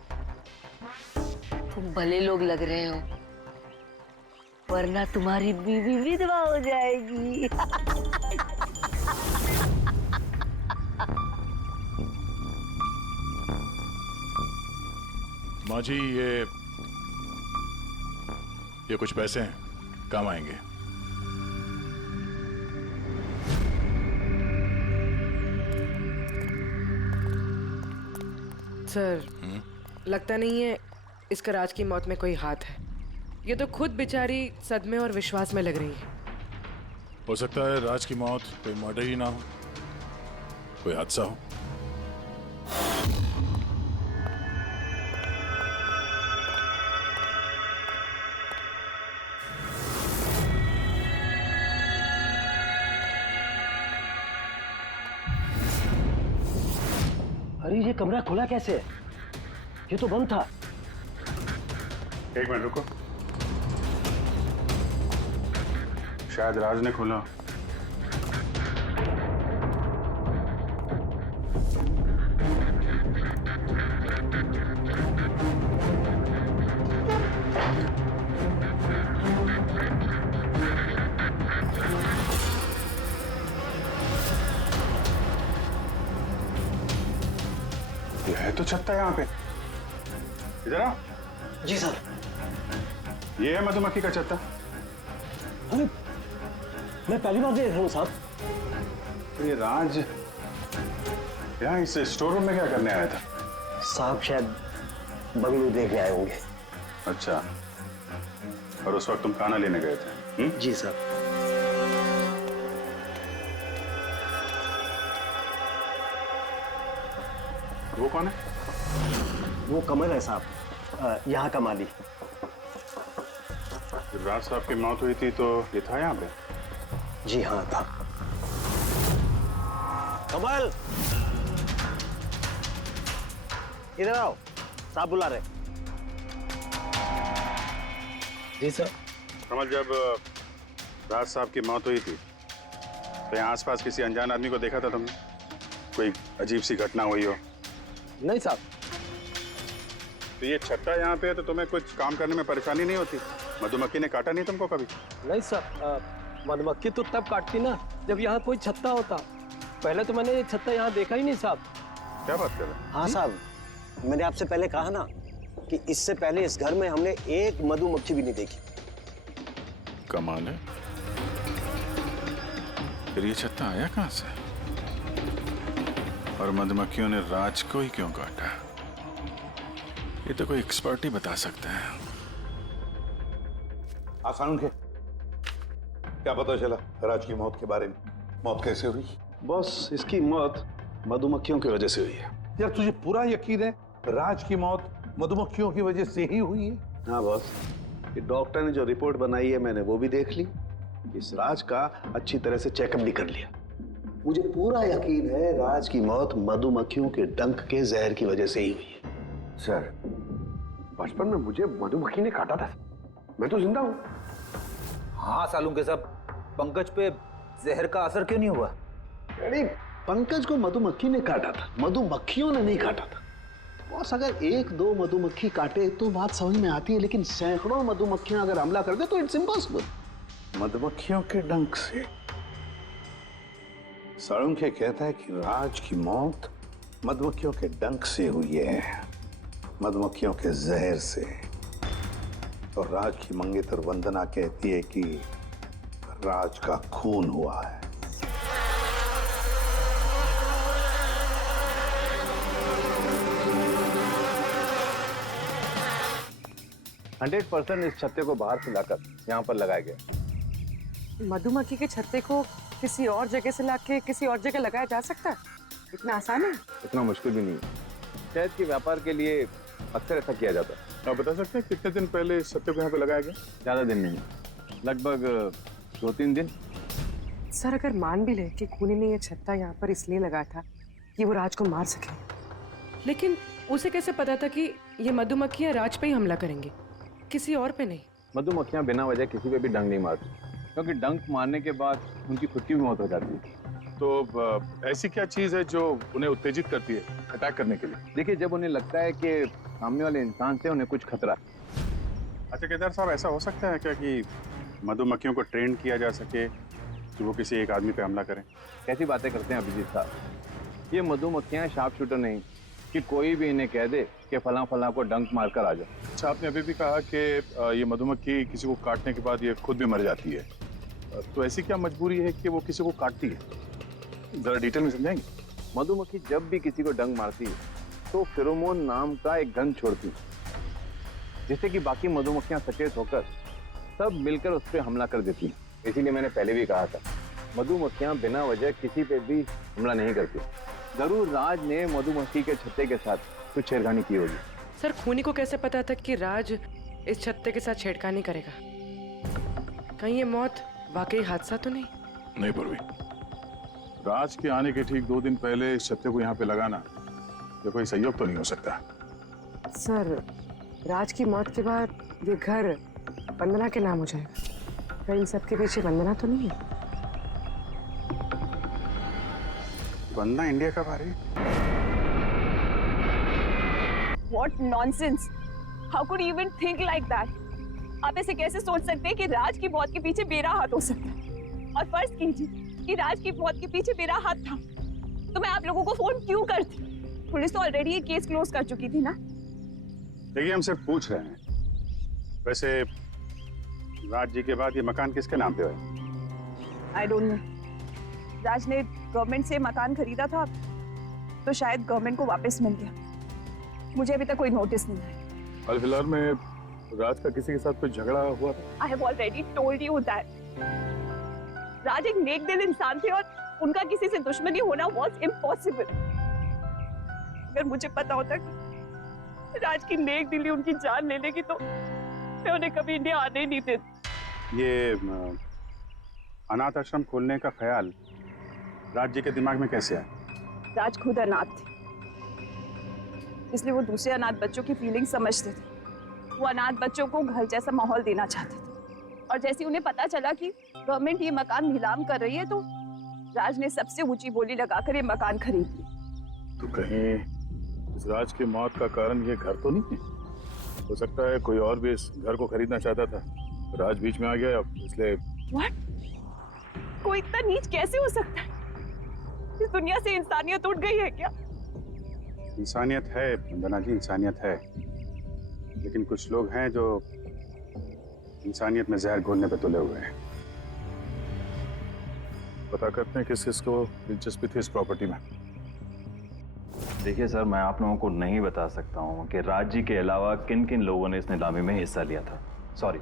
तुम भले लोग लग रहे हो, वरना तुम्हारी बीवी विधवा हो जाएगी। माँ जी, ये कुछ पैसे हैं, काम आएंगे। सर, लगता नहीं है इसका राज की मौत में कोई हाथ है। ये तो खुद बेचारी सदमे और विश्वास में लग रही है। हो सकता है राज की मौत कोई मर्डर ही ना हो, कोई हादसा हो। अरे ये कमरा खुला कैसे है? ये तो बंद था। एक मिनट रुको, शायद राज ने खोला। ये है तो छत्ता यहाँ पे। इधर आ। जी सर। ये है मधुमक्खी का छत्ता। अरे मैं पहली बार देख रहा हूँ साहब। ये राज यहाँ इस स्टोर रूम में क्या करने आया था? साहब शायद बंगलू देखने आए होंगे। अच्छा, और उस वक्त तुम खाना लेने गए थे? जी सर। वो कौन है? वो कमल है साहब, यहाँ का माली। राज साहब की मौत हुई थी तो ये था यहाँ पे? जी हाँ था। कमल इधर आओ, साहब बुला रहे। जी सर। कमल, जब राज साहब की मौत हुई थी तो यहाँ आसपास किसी अनजान आदमी को देखा था तुमने? कोई अजीब सी घटना हुई हो? नहीं साहब। तो ये छत्ता यहाँ पे है तो तुम्हें कुछ काम करने में परेशानी नहीं होती? मधुमक्खी ने काटा नहीं तुमको कभी? नहीं सर, मधुमक्खी तो तब काटती ना जब यहाँ कोई छत्ता होता। पहले तो मैंने ये छत्ता यहाँ देखा ही नहीं साहब। क्या बात कर रहे हैं? हाँ साहब, मैंने आपसे पहले कहा ना कि इससे पहले इस घर में हमने एक मधुमक्खी भी नहीं देखी। कमाल है। फिर ये छत्ता आया कहाँ से? और मधुमक्खियों ने राज को ही क्यों काटा? ये तो कोई एक्सपर्ट ही बता सकता है। आसान के क्या पता चला राज की मौत के बारे में? मौत कैसे हुई? बॉस, इसकी मौत मधुमक्खियों की वजह से हुई है। यार तुझे पूरा यकीन है राज की मौत मधुमक्खियों की वजह से ही हुई है? हाँ बॉस, ये डॉक्टर ने जो रिपोर्ट बनाई है मैंने वो भी देख ली। इस राज का अच्छी तरह से चेकअप भी कर लिया। मुझे पूरा यकीन है राज की मौत मधुमक्खियों के डंक के जहर की वजह से ही हुई है। सर, बचपन में मुझे मधुमक्खी ने काटा था, मैं तो जिंदा हूं। हाँ सालू के सब, पंकज पे जहर का असर क्यों नहीं हुआ? अरे पंकज को मधुमक्खी ने काटा था, मधुमक्खियों ने नहीं काटा था। बॉस, अगर एक दो मधुमक्खी काटे तो बात समझ में आती है, लेकिन सैकड़ों मधुमक्खियां अगर हमला कर दे तो इट्स इम्पॉसिबल। मधुमक्खियों के डंक से साळुंखे कहता है कि राज की मौत मधुमक्खियों के डंक से हुई है, मधुमक्खियों के जहर से। और राज की मंगेतर वंदना कहती है कि राज का खून हुआ है। 100% इस छत्ते को बाहर से लाकर यहाँ पर लगाया गया। मधुमक्खी के छत्ते को किसी और जगह से लाके किसी और जगह लगाया जा सकता है? इतना आसान है? इतना मुश्किल भी नहीं है। शहद के व्यापार के लिए अक्सर ऐसा किया जाता है। आप बता सकते हैं कितने दिन पहले इस छत्ते को यहाँ पे लगाया गया? ज़्यादा दिन नहीं, लगभग 2-3 दिन। सर, अगर मान भी ले कि खूनी ने ये छत्ता यहाँ पर इसलिए लगाया था कि वो राज को मार सके, लेकिन उसे कैसे पता था कि ये मधुमक्खियाँ राज पे ही हमला करेंगी, किसी और पे नहीं? मधुमक्खियाँ बिना वजह किसी पे भी डंक नहीं मारती, क्योंकि डंक मारने के बाद उनकी खुद की भी मौत हो जाती है। तो ऐसी क्या चीज़ है जो उन्हें उत्तेजित करती है अटैक करने के लिए? देखिए, जब उन्हें लगता है कि सामने वाले इंसान से उन्हें कुछ खतरा है। अच्छा केदार साहब, ऐसा हो सकता है क्या कि मधुमक्खियों को ट्रेन किया जा सके कि वो किसी एक आदमी पे हमला करें? कैसी बातें करते हैं अभिजीत साहब? ये मधुमक्खियाँ शार्प शूटर नहीं कि कोई भी इन्हें कह दे कि फलां फलां को डंक मार कर आ जाए। अच्छा, आपने अभी भी कहा कि ये मधुमक्खी किसी को काटने के बाद ये खुद भी मर जाती है, तो ऐसी क्या मजबूरी है कि वो किसी को काटती है? जरा डिटेल में समझाएंगे? मधुमक्खी जब भी किसी को डंक मारती है तो फेरोमोन नाम का एक गंध छोड़ती है, जिससे कि बाकी मधुमक्खियां सचेत होकर सब मिलकर उस पर हमला कर देती हैं। इसीलिए मैंने पहले भी कहा था, मधुमक्खियां बिना वजह किसी पे भी हमला नहीं करती। जरूर राज ने मधुमक्खी के छत्ते के साथ कुछ छेड़खानी की होगी। सर, खूनी को कैसे पता था कि राज इस छत्ते के साथ छेड़खानी करेगा? कहीं ये मौत वाकई हादसा तो नहीं? नहीं पूर्वी, राज के आने के ठीक 2 दिन पहले इस छत्ते को यहाँ पे लगाना ये कोई सहयोग तो नहीं हो सकता। सर, राज की मौत के बाद ये घर वंदना के नाम हो जाएगा। क्या इन सब के पीछे वंदना तो नहीं है? वंदना इंडिया कब आ रही? What nonsense! How could you even think like that? आप ऐसे कैसे सोच सकते हैं कि राज की मौत के पीछे मेरा हाथ हो सकता है? और फर्ज कीजिए कि राज की मौत के पीछे मेरा हाथ था, तो मैं आप लोगों को फोन क्यों करती? पुलिस तो ऑलरेडी ये केस क्लोज कर चुकी थी ना। देखिए, हम सिर्फ पूछ रहे हैं। वैसे राज जी के बाद ये मकान किसके नाम पे है? I don't know. राज ने गवर्नमेंट से मकान खरीदा था, तो शायद गवर्नमेंट को वापस मिल गया। मुझे अभी तक कोई नोटिस नहीं आया। हाल फिलहाल में राज का किसी के साथ कोई झगड़ा हुआ था? I have already told you that. राज एक नेक दिल इंसान थे और उनका किसी से दुश्मनी होना was impossible. अगर मुझे पता होता कि राज की नेक दिली उनकी जान ले लेगी तो मैं उन्हें कभी इंडिया आने ही नहीं देती। ये अनाथ आश्रम खोलने का ख्याल राज जी के दिमाग में कैसे आया? राज खुद अनाथ थे, इसलिए वो दूसरे अनाथ बच्चों की फीलिंग समझते थे। वो अनाथ बच्चों को घर जैसा माहौल देना चाहते थे, और जैसे उन्हें पता चला कि गवर्नमेंट ये मकान नीलाम कर रही है, तो राज ने सबसे ऊंची बोली लगाकर ये मकान खरीद लिया। तो कहीं इस राज की मौत का कारण ये घर तो नहीं है? हो सकता है कोई और भी इस घर को खरीदना चाहता था, राज बीच में आ गया इसलिए। What? कोई इतना नीच कैसे हो सकता है? इस दुनिया से इंसानियत उठ गई है क्या? इंसानियत है वंदना जी, इंसानियत है, लेकिन कुछ लोग हैं जो इंसानियत में जहर घोलने पे तुले हुए हैं। पता करते हैं किस किसको दिलचस्पी थी इस प्रॉपर्टी में। देखिए सर, मैं आप लोगों को नहीं बता सकता हूँ कि राज जी के अलावा किन किन लोगों ने इस नीलामी में हिस्सा लिया था। सॉरी।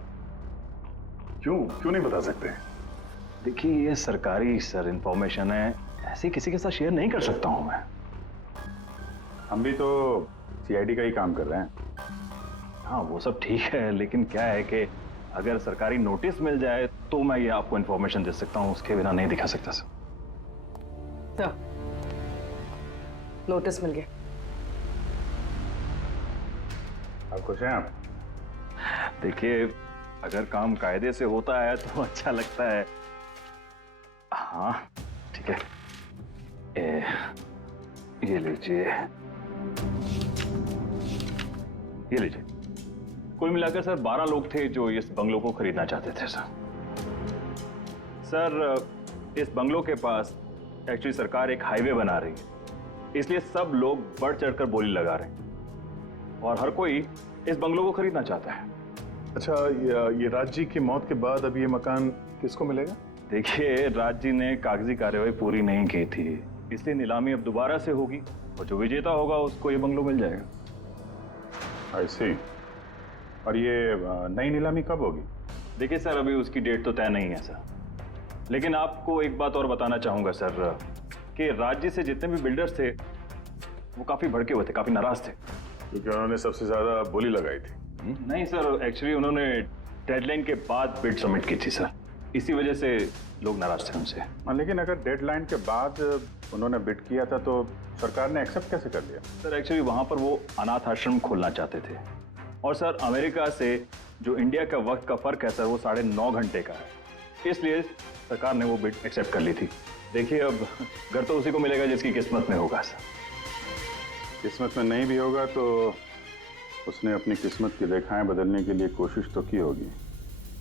क्यों नहीं बता सकते? देखिए, ये सरकारी सर इंफॉर्मेशन है, ऐसे किसी के साथ शेयर नहीं कर सकता हूँ मैं। हम भी तो सीआईडी का ही काम कर रहे हैं। हाँ, वो सब ठीक है, लेकिन क्या है कि अगर सरकारी नोटिस मिल जाए तो मैं ये आपको इंफॉर्मेशन दे सकता हूँ, उसके बिना नहीं दिखा सकता सर। तो नोटिस मिल गया। आप खुश हैं? आप देखिए, अगर काम कायदे से होता है तो अच्छा लगता है। हाँ ठीक है, ये लीजिए। ये लीजिए। कुल मिलाकर सर 12 लोग थे जो इस बंगलों को खरीदना चाहते थे सर। सर इस बंगलों के पास एक्चुअली सरकार एक हाईवे बना रही है, इसलिए सब लोग बढ़ चढ़कर बोली लगा रहे हैं और हर कोई इस बंगलों को खरीदना चाहता है। अच्छा, ये राज जी की मौत के बाद अब ये मकान किसको मिलेगा? देखिए, राज जी ने कागजी कार्यवाही पूरी नहीं की थी, इसलिए नीलामी अब दोबारा से होगी और जो विजेता होगा उसको ये बंगलो मिल जाएगा। आई सी। और ये नई नीलामी कब होगी? देखिए सर, अभी उसकी डेट तो तय नहीं है सर, लेकिन आपको एक बात और बताना चाहूंगा सर कि राज जी से जितने भी बिल्डर्स थे वो काफी भड़के हुए थे, काफी नाराज थे, क्योंकि उन्होंने सबसे ज्यादा बोली लगाई थी। नहीं सर, एक्चुअली उन्होंने डेडलाइन के बाद बिड सबमिट की थी सर, इसी वजह से लोग नाराज थे उनसे। लेकिन अगर डेडलाइन के बाद उन्होंने बिड किया था तो सरकार ने एक्सेप्ट कैसे कर लिया? सर एक्चुअली वहां पर वो अनाथ आश्रम खोलना चाहते थे और सर अमेरिका से जो इंडिया का वक्त का फर्क है सर वो 9.5 घंटे का है, इसलिए सरकार ने वो बिड एक्सेप्ट कर ली थी। देखिए, अब घर तो उसी को मिलेगा जिसकी किस्मत में होगा सर। किस्मत में नहीं भी होगा तो उसने अपनी किस्मत की रेखाएं बदलने के लिए कोशिश तो की होगी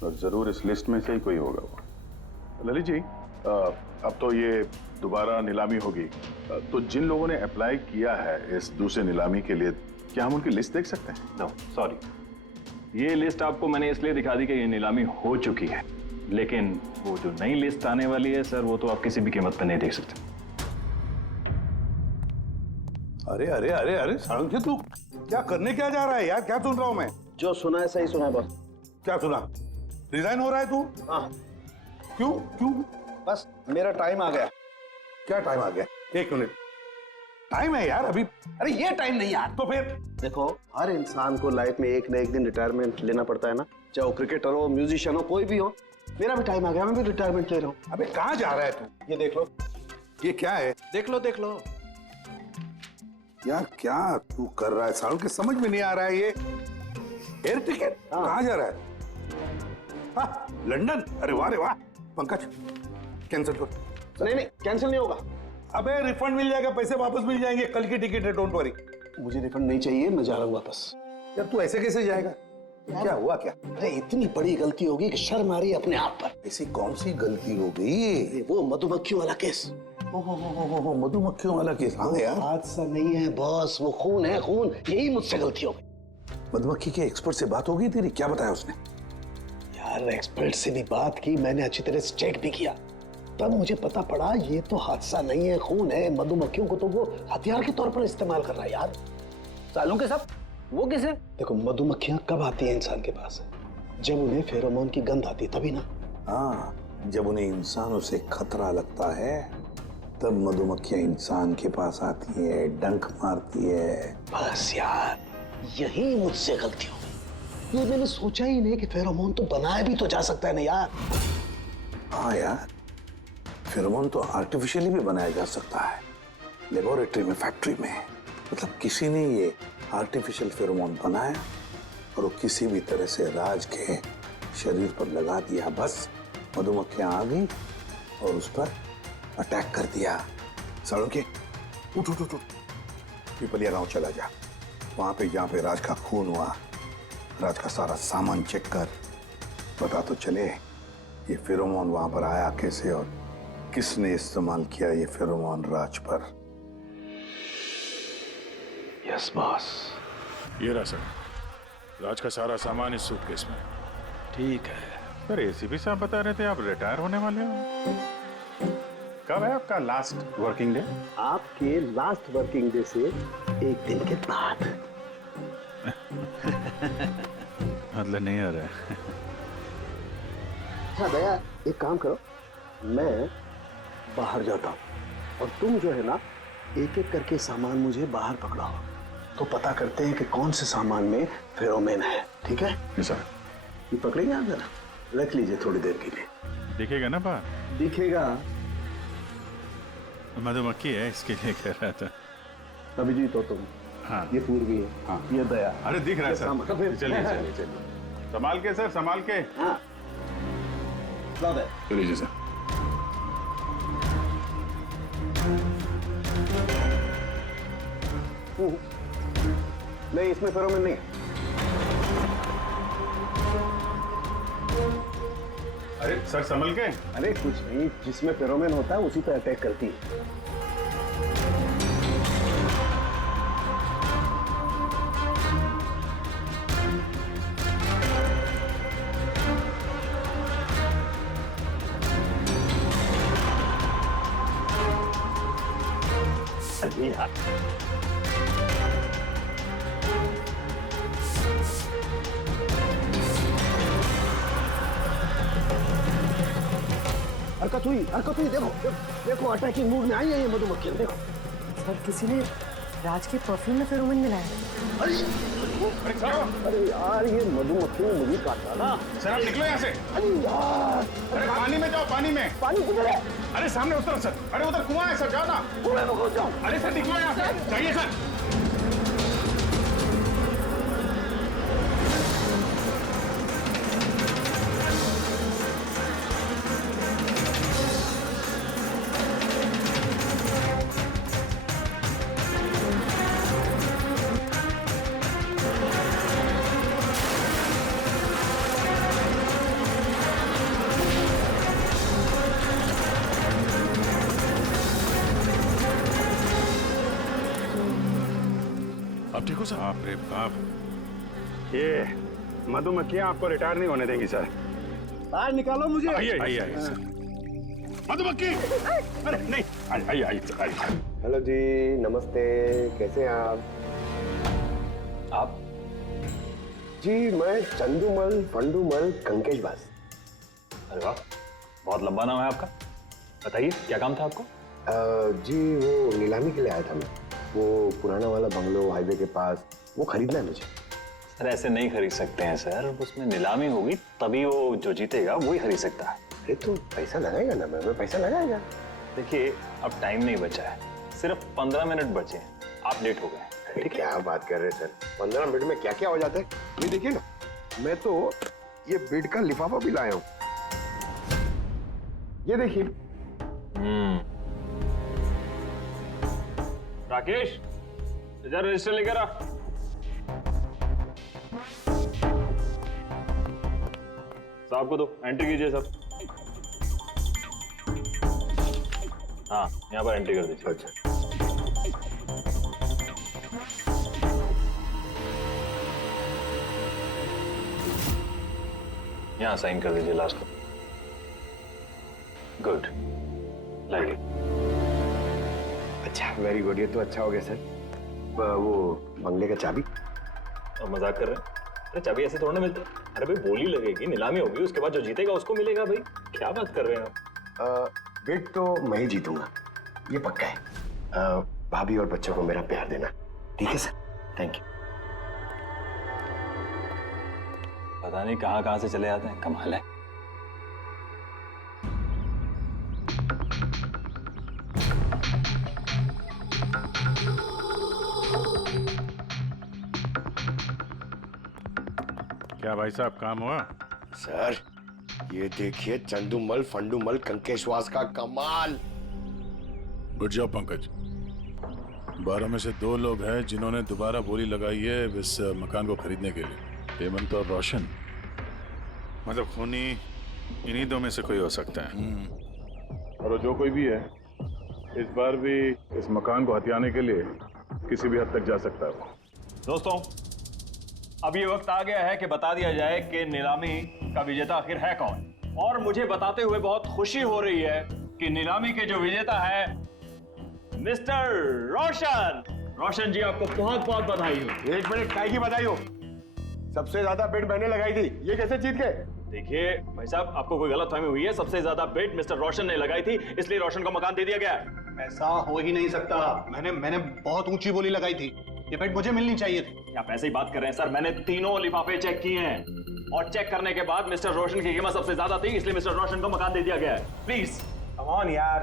और जरूर इस लिस्ट में से ही कोई होगा वो। ललित जी, अब तो ये दोबारा नीलामी होगी, तो जिन लोगों ने अप्लाई किया है इस दूसरे नीलामी के लिए, क्या हम उनकी लिस्ट देख सकते हैं? नो सॉरी, ये लिस्ट आपको मैंने इसलिए दिखा दी कि ये नीलामी हो चुकी है, लेकिन वो जो नई लिस्ट आने वाली है सर वो तो आप किसी भी कीमत पर नहीं देख सकते। अरे अरे अरे अरे सालुंके, तू क्या करने क्या जा रहा है यार? क्या सुन रहा हूं मैं? जो सुना है सही सुना बस। क्या सुना? रिजाइन हो रहा है तू? हाँ। क्यों क्यों? बस मेरा टाइम आ गया। क्या टाइम आ गया? एक मिनट, टाइम है यार अभी। अरे ये टाइम नहीं यार। तो फिर देखो, हर इंसान को लाइफ में एक न एक दिन रिटायरमेंट लेना पड़ता है ना, चाहे वो क्रिकेटर हो, म्यूजिशियन हो, कोई भी हो। मेरा भी टाइम आ गया, मैं भी रिटायरमेंट ले रहा हूँ। अबे कहाँ जा रहा है तू? ये देख लो। ये क्या है? देख लो देख लो। यार क्या तू कर रहा है सालुंके? समझ में नहीं आ रहा है ये। एयर टिकट कहाँ जा रहा है? हाँ, लंदन। अरे वाह रे वाह। पंकज, कैंसिल कर। नहीं नहीं, कैंसिल नहीं होगा। अबे रिफंड मिल जाएगा, पैसे वापस मिल जाएंगे, कल की टिकट है, डोंट वरी। मुझे रिफंड नहीं चाहिए, मैं जा रहा हूँ वापस। यार तू ऐसे कैसे जाएगा? क्या हुआ क्या? अरे इतनी बड़ी गलती होगी कि शर्म आ रही है अपने आप पर। ऐसी कौन सी गलती हो गई? वो मधुमक्खियों वाला केस। मधुमक्खियों वाला केस? हाँ यार, हादसा नहीं है बॉस, वो खून है खून। यही मुझसे गलती हो गई। मधुमक्खी के एक्सपर्ट से बात होगी तेरी? क्या बताया उसने? यार एक्सपर्ट से भी बात की मैंने, अच्छी तरह से चेक भी किया, तब मुझे पता पड़ा ये तो हादसा नहीं है, खून है। मधुमक्खियों को तो वो हथियार के तौर पर इस्तेमाल कर रहा है यार। सालुंके साहब, वो किसे? देखो, मधुमक्खियां कब आती हैं इंसान के पास? जब उन्हें फेरोमोन की गंध आती, तभी ना। हाँ, जब उन्हें इंसानों से खतरा लगता है तब मधुमक्खियां इंसान के पास आती है, डंक मारती है। बस यार, यही मुझसे गलती हो गई। ये मैंने सोचा ही नहीं कि फेरोमोन तो बनाया भी तो जा सकता है ना यार। हाँ यार, फेरोमोन तो आर्टिफिशियली भी बनाया जा सकता है, लेबोरेटरी में, फैक्ट्री में। मतलब किसी ने ये आर्टिफिशियल फेरोमोन बनाया और वो किसी भी तरह से राज के शरीर पर लगा दिया, बस मधुमक्खियां आ गई और उस पर अटैक कर दिया। सालुंके, उठ उठ उठ, पिपलिया गांव चला जा। वहां पे जहाँ पे राज का खून हुआ, राज का सारा सामान चेक कर, पता तो चले ये फेरोमोन वहां पर आया कैसे और किसने इस्तेमाल किया ये फेरोमोन राज पर। Yes boss. ये रहा सर, राज का सारा सामान इस सूटकेस में। ठीक है सर। एसीपी साहब बता रहे थे आप रिटायर होने वाले हो, कब है आपका लास्ट वर्किंग डे? आपके लास्ट वर्किंग डे से एक दिन के बाद। मतलब नहीं आ रहा है। अच्छा दया, एक काम करो, मैं बाहर जाता हूँ और तुम जो है ना, एक एक करके सामान मुझे बाहर पकड़ाओ, तो पता करते हैं कि कौन से सामान में फेरोमोन है। ठीक है? जी सर। ये पकड़ेंगे आप? जरा रख लीजिए थोड़ी देर के लिए। दिखेगा ना बाहर? दिखेगा। मधुमक्खी है इसके लिए कह रहा था। अभिजीत हो तुम। हाँ, ये पूर्वी है। हाँ, ये दया। अरे दिख रहा है सर। चलिए चलिए चलिए, संभाल के सर, संभाल के। हाँ, चलिए जी सर। नहीं, इसमें फेरोमोन नहीं है। अरे सर संभल के। अरे कुछ नहीं, जिसमें फेरोमोन होता है उसी पे अटैक करती है। हरकत हुई, देखो देखो अटैकिंग मूड में आई है ये मधुमक्खियां, देखो। सर किसी ने राज के परफ्यूम में फेरोमोन मिलाया। अरे यार ये मधुमक्खी ने मुझे काटा ना। सर आप निकलो यहाँ से। अरे यार, अरे पानी में जाओ, पानी में। पानी किधर है? अरे सामने उस तरफ सर। अरे उधर कुआं है सर, जाओ ना। कुएं में घुस जाओ। अरे सर निकलो यहाँ से, जाइए सर। आप ठीक हो सर? बाप रे बाप, ये मधुमक्खियां आपको रिटायर नहीं होने देंगी सर। बाहर निकालो मुझे। आइए सर। मधुमक्खी, अरे नहीं, आइए। हेलो जी, नमस्ते, कैसे हैं आप? जी मैं चंदूमल फंडूमल कंकेशवास। अरे वाह, बहुत लंबा नाम है आपका। बताइए क्या काम था आपको? जी वो नीलामी के लिए आया था मैं। वो पुराना वाला बंगलो हाईवे के पास, वो खरीदना है मुझे। सर ऐसे नहीं खरीद सकते हैं सर, उसमें नीलामी होगी तभी वो जो जीतेगा वही खरीद सकता है। अरे तो पैसा लगाएगा ना, मैं पैसा लगाएगा। देखिए अब टाइम नहीं बचा है, सिर्फ 15 मिनट बचे हैं, आप लेट हो गए। ठीक है, क्या बात कर रहे हैं सर, 15 मिनट में क्या क्या हो जाता है। ये देखिए ना, मैं तो ये बिड का लिफाफा भी लाया हूँ, ये देखिए। राकेश इधर रजिस्टर लेकर आ। साहब को दो, एंट्री कीजिए साहब। हाँ यहाँ पर एंट्री कर दीजिए। अच्छा यहाँ साइन कर दीजिए लास्ट को। Good, light. अच्छा, वेरी गुड, ये तो अच्छा हो गया सर। वो बंगले का चाबी। और मजाक कर रहे हैं? अरे चाबी ऐसे थोड़ा ना मिलता है। अरे भाई बोली लगेगी, नीलामी होगी, उसके बाद जो जीतेगा उसको मिलेगा। भाई क्या बात कर रहे हैं आप? बिड तो मैं ही जीतूंगा, ये पक्का है। भाभी और बच्चों को मेरा प्यार देना, ठीक है सर? Thank you. पता नहीं कहाँ से चले आते हैं, कमाल है। क्या भाई साहब काम हुआ? सर ये देखिए, चंदूमल फंडूमल कंकेशवास का कमाल। Good job Pankaj. 12 में से 2 लोग हैं जिन्होंने दोबारा बोली लगाई है इस मकान को खरीदने के लिए, हेमंत और रोशन। मतलब खूनी इन्हीं 2 में से कोई हो सकता है। और जो कोई भी है इस बार भी इस मकान को हथियाने के लिए किसी भी हद तक जा सकता है। दोस्तों अब ये वक्त आ गया है कि बता दिया जाए कि नीलामी का विजेता आखिर है कौन। और मुझे बताते हुए बहुत खुशी हो रही है कि नीलामी के जो विजेता है मिस्टर रोशन। रोशन जी आपको बहुत बहुत बधाई हो। 1 मिनट, काय की बधाई हो? सबसे ज्यादा बिड मैंने लगाई थी, ये कैसे जीत गए? देखिए भाई साहब, आपको कोई गलतफहमी हुई है। सबसे ज्यादा बिड मिस्टर रोशन ने लगाई थी, इसलिए रोशन को मकान दे दिया गया है। ऐसा हो ही नहीं सकता। मैंने बहुत ऊंची बोली लगाई थी, ये बिड मुझे मिलनी चाहिए थी। आप ऐसे ही बात कर रहे हैं सर, मैंने तीनों लिफाफे चेक किए हैं और चेक करने के बाद मिस्टर रोशन की कीमत सबसे ज्यादा थी, इसलिए मिस्टर रोशन को मकान दे दिया गया है। प्लीज कम ऑन यार,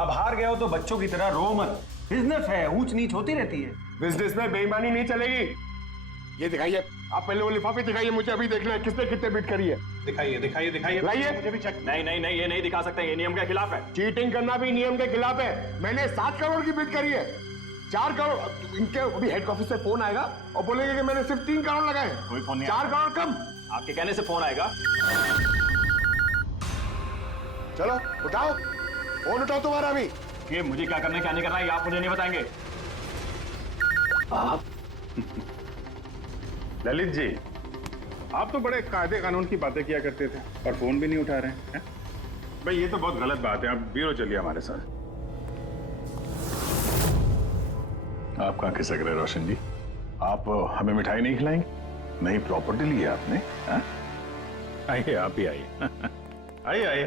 अब हार गए हो तो बच्चों की तरह रो मत। बिजनेस है, ऊंच नीच होती रहती है। बिजनेस में बेईमानी नहीं चलेगी। ये दिखाइए, आप पहले वो लिफाफे दिखाइए, मुझे अभी देखना है किसने कितने बिड करी है। दिखाइए लाइए। मुझे भी चेक। नहीं, ये नहीं दिखा सकते, ये नियम के खिलाफ है। चीटिंग करना भी नियम के खिलाफ है। मैंने 7 करोड़ की बिड करी है, 4 करोड़। इनके अभी हेड ऑफिस से फोन आएगा और बोलेंगे कि मैंने सिर्फ 3 करोड़ लगाए। कोई फोन नहीं 4 करोड़ कम। आपके कहने से फोन आएगा। चलो उठाओ, फोन उठाओ तुम्हारा भी। ये मुझे क्या करना है क्या नहीं करना है, ये आप मुझे नहीं बताएंगे। आप ललित जी, आप तो बड़े कायदे कानून की बातें किया करते थे और फोन भी नहीं उठा रहे हैं। भाई ये तो बहुत गलत बात है, आप ब्यूरो चलिए हमारे साथ। आप कहाँ खिसक रहे रोशन जी? आप हमें मिठाई नहीं खिलाएंगे? नई प्रॉपर्टी ली है आपने? आइए, आप ही आइए। आइए आइए।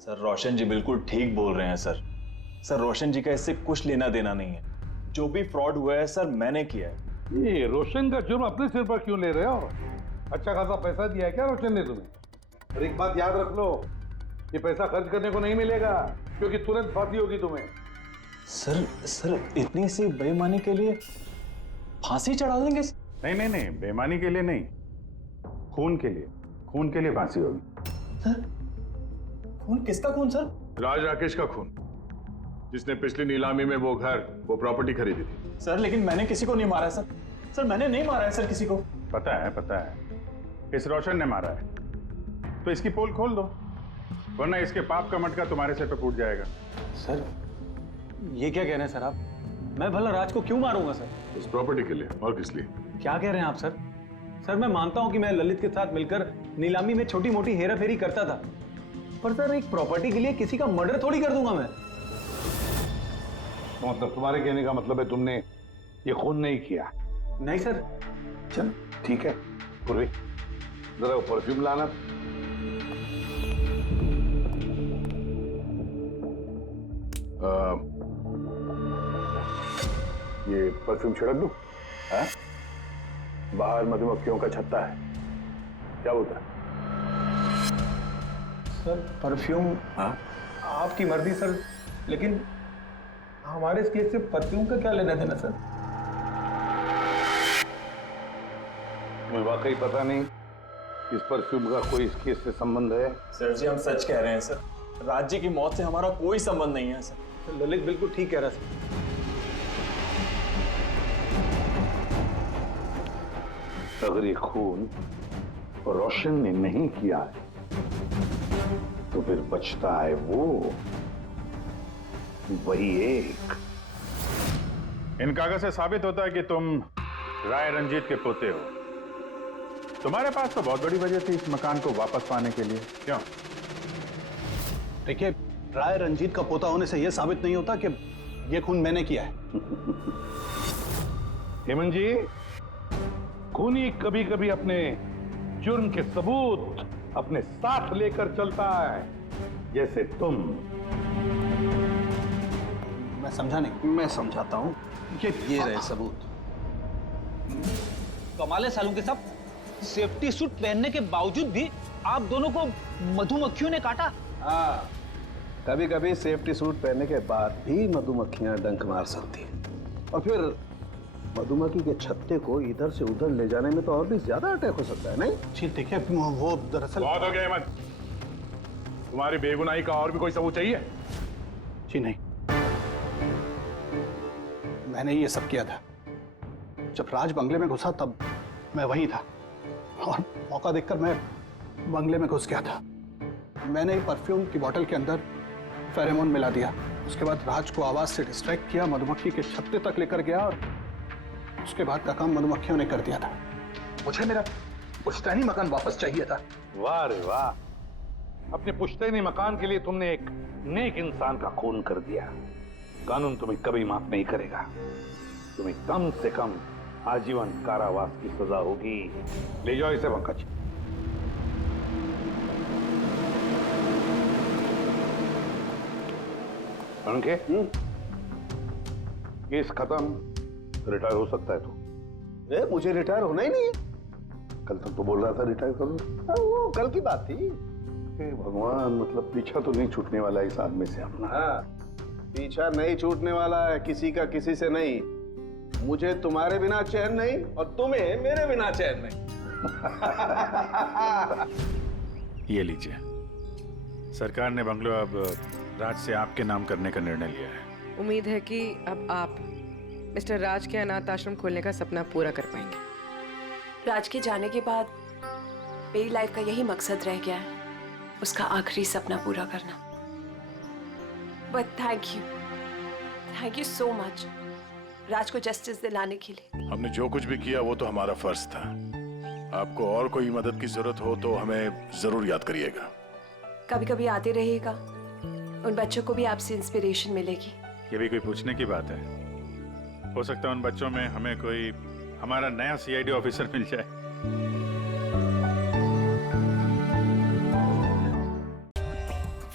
सर रोशन जी बिल्कुल ठीक बोल रहे हैं सर। सर रोशन जी का इससे कुछ लेना देना नहीं है। जो भी फ्रॉड हुआ है सर मैंने किया है। ये रोशन का जुर्म अपने सिर पर क्यों ले रहे हो? अच्छा खासा पैसा दिया है क्या रोशन ने तुम्हें? और एक बात याद रख लो, ये पैसा खर्च करने को नहीं मिलेगा, क्योंकि तुरंत फांसी होगी तुम्हें। सर इतनी सी बेईमानी के लिए फांसी चढ़ा देंगे? नहीं नहीं नहीं, बेईमानी के लिए नहीं, खून के लिए, खून के लिए फांसी होगी। सर खून किसका खून सर? राज राकेश का खून, जिसने पिछली नीलामी में वो घर, वो प्रॉपर्टी खरीदी थी। सर लेकिन मैंने किसी को नहीं मारा है सर। सर मैंने नहीं मारा है सर किसी को। पता है, इस रोशन ने मारा है, तो इसकी पोल खोल दो, वरना इसके पाप का मटका तुम्हारे सिर पे फूट जाएगा। सर ये क्या कह रहे हैं सर आप? मैं भला राज को क्यों मारूंगा सर? उस प्रॉपर्टी के लिए, और किस लिए? क्या कह रहे हैं आप सर? सर मैं मानता हूं कि मैं ललित के साथ मिलकर नीलामी में छोटी मोटी हेरा फेरी करता था, पर सर एक प्रॉपर्टी के लिए किसी का मर्डर थोड़ी कर दूंगा मैं। मतलब तुम्हारे कहने का मतलब है तुमने ये खून नहीं किया? नहीं सर। चल ठीक है, पूर्वी जरा वो परफ्यूम लाना। ये परफ्यूम छिड़क दूं? हाँ? बाहर मधुमक्खियों का छत्ता है, क्या होता है? Sir perfume? हाँ आपकी मर्जी सर, लेकिन हमारे इस केस से परफ्यूम का क्या लेना देना सर? मुझे वाकई पता नहीं इस परफ्यूम का कोई इस केस से संबंध है। सर जी हम सच कह रहे हैं सर, राज्य की मौत से हमारा कोई संबंध नहीं है सर। ललित बिल्कुल ठीक कह रहा सर। अगर ये खून रोशन ने नहीं किया है तो फिर बचता है वो वही एक। इन कागज से साबित होता है कि तुम राय रंजीत के पोते हो। तुम्हारे पास तो बहुत बड़ी वजह थी इस मकान को वापस पाने के लिए, क्यों? देखिए, राय रंजीत का पोता होने से यह साबित नहीं होता कि यह खून मैंने किया है। हेमंत जी, खूनी कभी कभी अपने जुर्म के सबूत अपने साथ लेकर चलता है, जैसे तुम। मैं समझा नहीं। मैं समझाता हूं। ये रहे सबूत। कमाल है सालू के साहब, सेफ्टी सूट पहनने के बावजूद भी आप दोनों को मधुमक्खियों ने काटा। हाँ, कभी कभी सेफ्टी सूट पहनने के बाद भी मधुमक्खियां डंक मार सकती हैं, और फिर मधुमक्खी के छत्ते को इधर से उधर ले जाने में तो और भी ज्यादा अटैक हो सकता है, नहीं? जी देखिए, वो दरअसल बहुत हो गया हेमंत, तुम्हारी बेगुनाही का और भी कोई सबूत चाहिए? जी नहीं, मैंने ये सब किया था। जब राज बंगले में घुसा तब मैं वहीं था, और मौका देखकर मैं बंगले में घुस गया था। मैंने परफ्यूम की बोतल के अंदर फेरेमोन मिला दिया। उसके बाद राज को आवाज से डिस्ट्रैक्ट किया, मधुमक्खी के छत्ते तक लेकर गया, और उसके बाद का काम मधुमक्खियों ने कर दिया था। मुझे मेरा पुश्तैनी मकान वापस चाहिए था। वाह रे वाह, अपने पुश्तैनी मकान के लिए तुमने एक नेक इंसान का खून कर दिया। कानून तुम्हें कभी माफ नहीं करेगा। तुम्हें कम से कम आजीवन कारावास की सजा होगी। ले जाओ इसे पंकज। अंके, केस खत्म, रिटायर हो सकता है तू। मुझे रिटायर होना ही नहीं है। कल तक तो बोल रहा था रिटायर करो। वो कल की बात थी। भगवान, मतलब पीछा तो नहीं छूटने वाला इस आदमी से अपना। हाँ, पीछा नहीं छूटने वाला है किसी का किसी से नहीं। मुझे तुम्हारे बिना चैन नहीं, और तुम्हें मेरे बिना चैन नहीं। ये लीजिए, सरकार ने बंगलो अब राज से आपके नाम करने का निर्णय लिया है। उम्मीद है कि अब आप मिस्टर राज के अनाथ आश्रम खोलने का सपना पूरा कर पाएंगे। राज के जाने के बाद मेरी लाइफ का यही मकसद रह गया है, उसका आखिरी सपना पूरा करना। But thank you so much Raj को जस्टिस दिलाने के लिए। हमने जो कुछ भी किया वो तो हमारा फर्ज था। आपको और कोई मदद की जरूरत हो तो हमें जरूर याद करिएगा। कभी कभी आते रहिएगा, उन बच्चों को भी आपसे इंस्पिरेशन मिलेगी। ये भी कोई पूछने की बात है? हो सकता है उन बच्चों में हमें कोई हमारा नया सीआईडी ऑफिसर मिल जाए।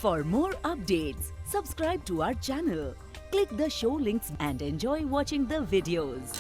For more updates, subscribe to our channel, click the show links and enjoy watching the videos.